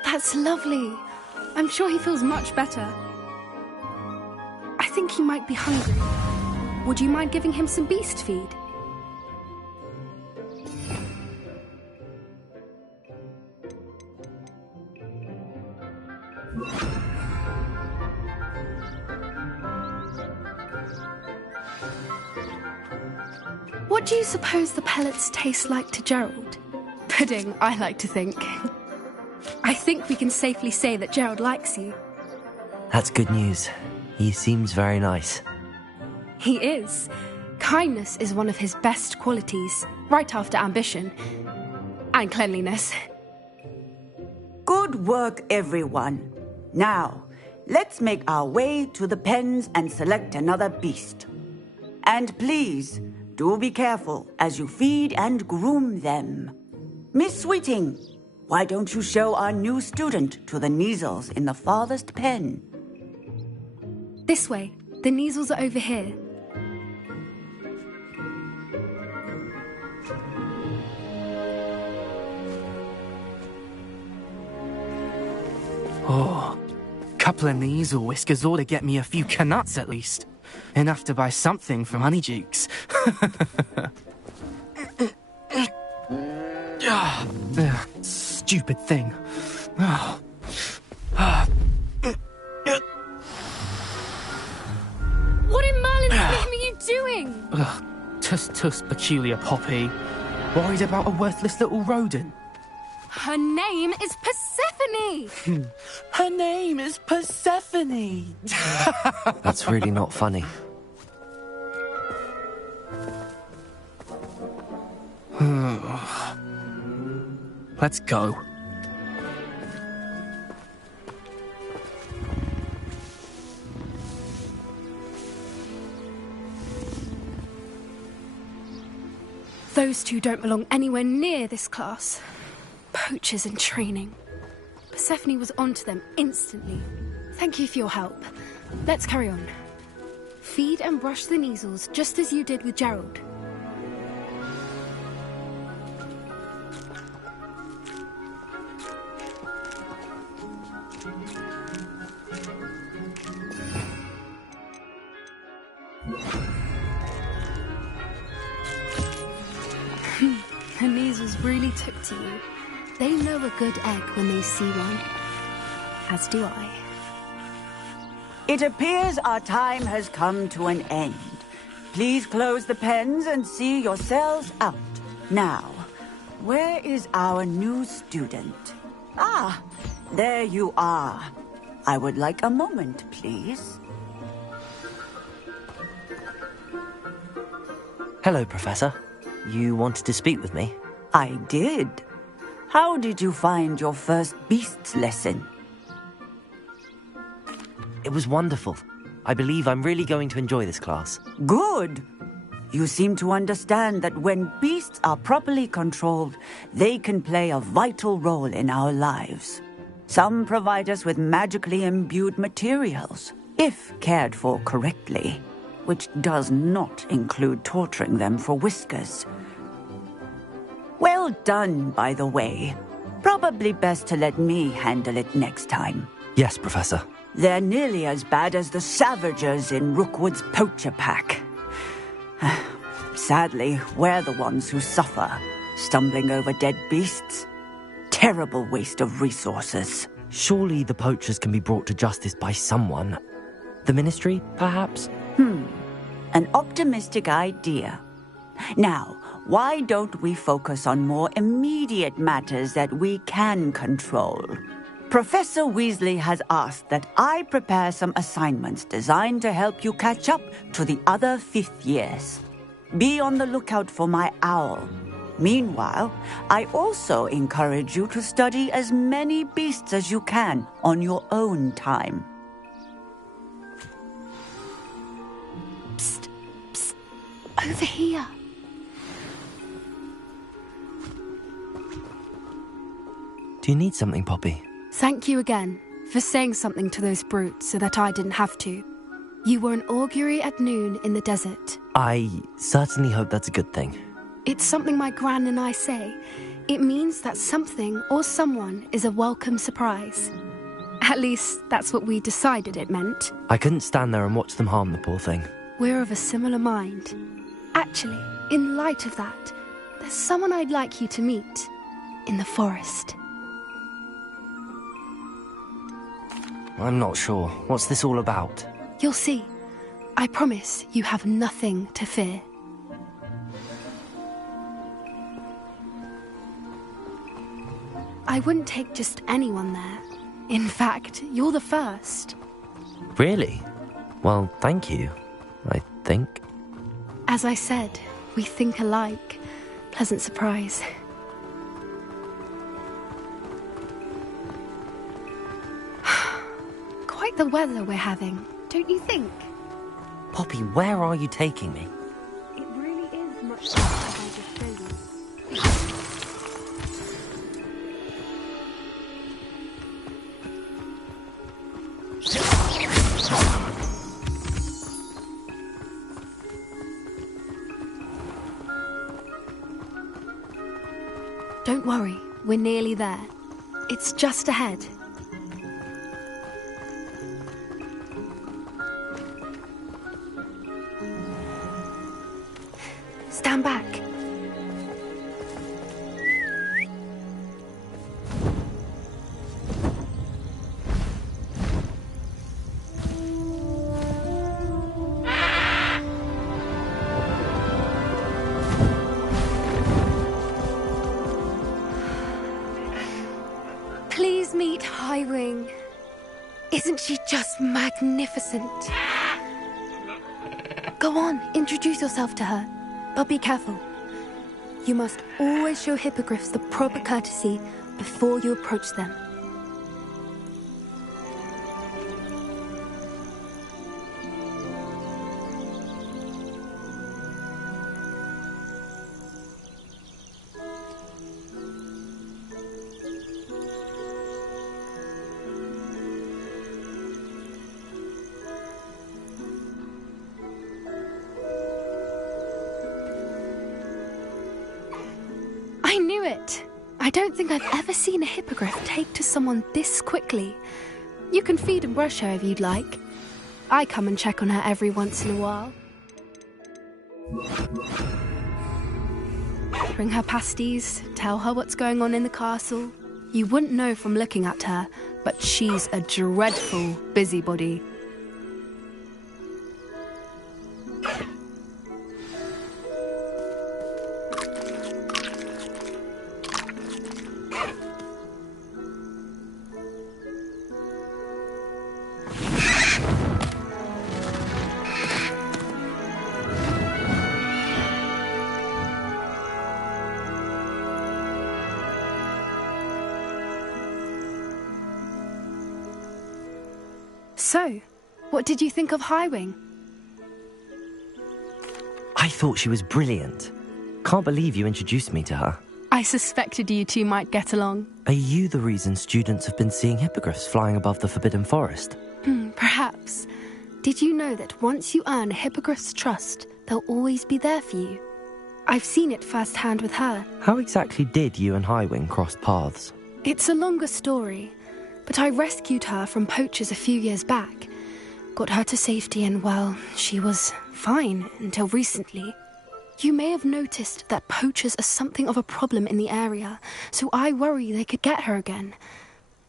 That's lovely. I'm sure he feels much better. I think he might be hungry. Would you mind giving him some beast feed? What do you suppose the pellets taste like to Gerald? Pudding, I like to think. I think we can safely say that Gerald likes you. That's good news. He seems very nice. He is. Kindness is one of his best qualities, right after ambition. And cleanliness. Good work, everyone. Now, let's make our way to the pens and select another beast. And please, do be careful as you feed and groom them. Miss Sweeting, why don't you show our new student to the Neasels in the farthest pen? This way. The Neasels are over here. Oh, couple of Neasel whiskers ought to get me a few canuts at least. Enough to buy something from Honeydukes. Stupid thing. Oh. What in Merlin's name are you doing? Tuss, peculiar Poppy. Worried about a worthless little rodent. Her name is Persephone! Her name is Persephone! That's really not funny. Let's go. Those two don't belong anywhere near this class. Poachers in training. Persephone was onto them instantly. Thank you for your help. Let's carry on. Feed and brush the Neasels just as you did with Gerald. The Neasels really took to you. They know a good egg when they see one. As do I. It appears our time has come to an end. Please close the pens and see yourselves out. Now, where is our new student? Ah, there you are. I would like a moment, please. Hello, Professor. You wanted to speak with me? I did. How did you find your first beasts lesson? It was wonderful. I believe I'm really going to enjoy this class. Good. You seem to understand that when beasts are properly controlled, they can play a vital role in our lives. Some provide us with magically imbued materials, if cared for correctly, which does not include torturing them for whiskers. Well done, by the way. Probably best to let me handle it next time. Yes, Professor. They're nearly as bad as the Savagers in Rookwood's poacher pack. Sadly, we're the ones who suffer, stumbling over dead beasts. Terrible waste of resources. Surely the poachers can be brought to justice by someone. The Ministry, perhaps? An optimistic idea. Now, why don't we focus on more immediate matters that we can control? Professor Weasley has asked that I prepare some assignments designed to help you catch up to the other 5th years. Be on the lookout for my owl. Meanwhile, I also encourage you to study as many beasts as you can on your own time. Psst, psst, over here. Do you need something, Poppy? Thank you again for saying something to those brutes so that I didn't have to. You were an augury at noon in the desert. I certainly hope that's a good thing. It's something my gran and I say. It means that something or someone is a welcome surprise. At least, that's what we decided it meant. I couldn't stand there and watch them harm the poor thing. We're of a similar mind. Actually, in light of that, there's someone I'd like you to meet in the forest. I'm not sure. What's this all about? You'll see. I promise you have nothing to fear. I wouldn't take just anyone there. In fact, you're the first. Really? Well, thank you, I think. As I said, we think alike. Pleasant surprise. Quite the weather we're having, don't you think? Poppy, where are you taking me? It really is much better than I just showed you. Don't worry, we're nearly there. It's just ahead. Stand back. Please meet Highwing. Isn't she just magnificent? Go on, introduce yourself to her. But be careful. You must always show hippogriffs the proper courtesy before you approach them. I knew it! I don't think I've ever seen a hippogriff take to someone this quickly. You can feed and brush her if you'd like. I come and check on her every once in a while. Bring her pasties, tell her what's going on in the castle. You wouldn't know from looking at her, but she's a dreadful busybody. So, what did you think of Highwing? I I thought she was brilliant. Can't believe you introduced me to her. I suspected you two might get along. Are you the reason students have been seeing hippogriffs flying above the Forbidden Forest? Perhaps. Did you know that once you earn a hippogriff's trust, they'll always be there for you? I've seen it firsthand with her. How exactly did you and Highwing cross paths? It's a longer story, but I rescued her from poachers a few years back. Got her to safety and, well, she was fine until recently. You may have noticed that poachers are something of a problem in the area, so I worry they could get her again.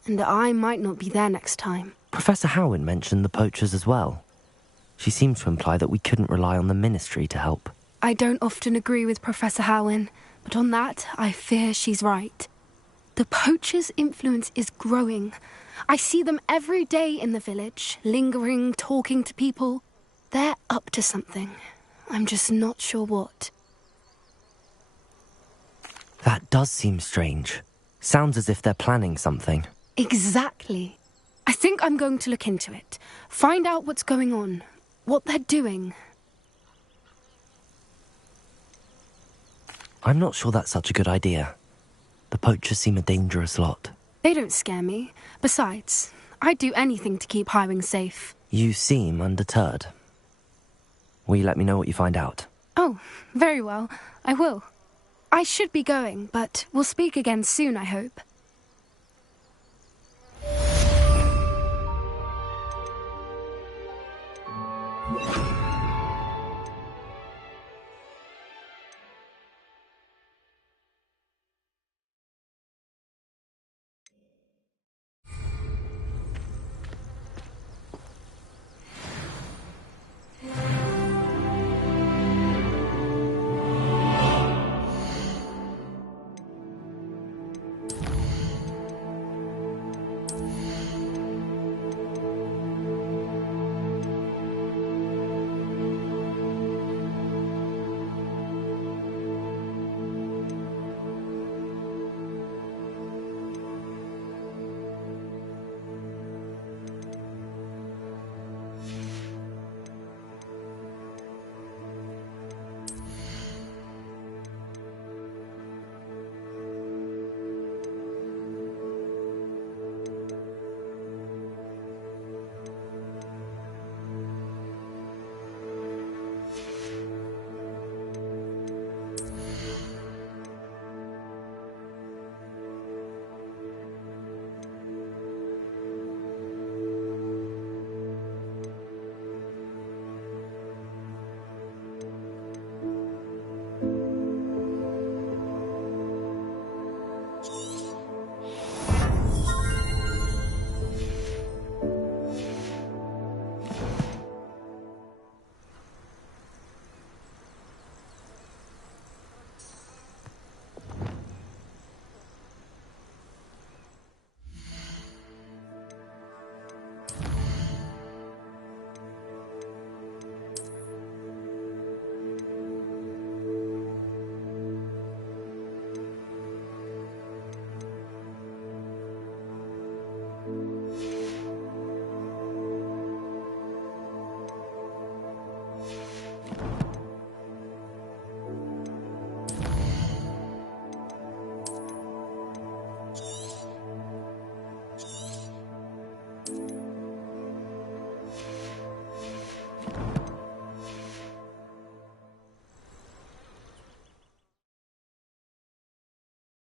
And I might not be there next time. Professor Howin mentioned the poachers as well. She seemed to imply that we couldn't rely on the Ministry to help. I don't often agree with Professor Howin, but on that, I fear she's right. The poachers' influence is growing. I see them every day in the village, lingering, talking to people. They're up to something. I'm just not sure what. That does seem strange. Sounds as if they're planning something. Exactly. I think I'm going to look into it. Find out what's going on. What they're doing. I'm not sure that's such a good idea. The poachers seem a dangerous lot. They don't scare me. Besides, I'd do anything to keep Highwing safe. You seem undeterred. Will you let me know what you find out? Oh, very well. I will. I should be going, but we'll speak again soon, I hope.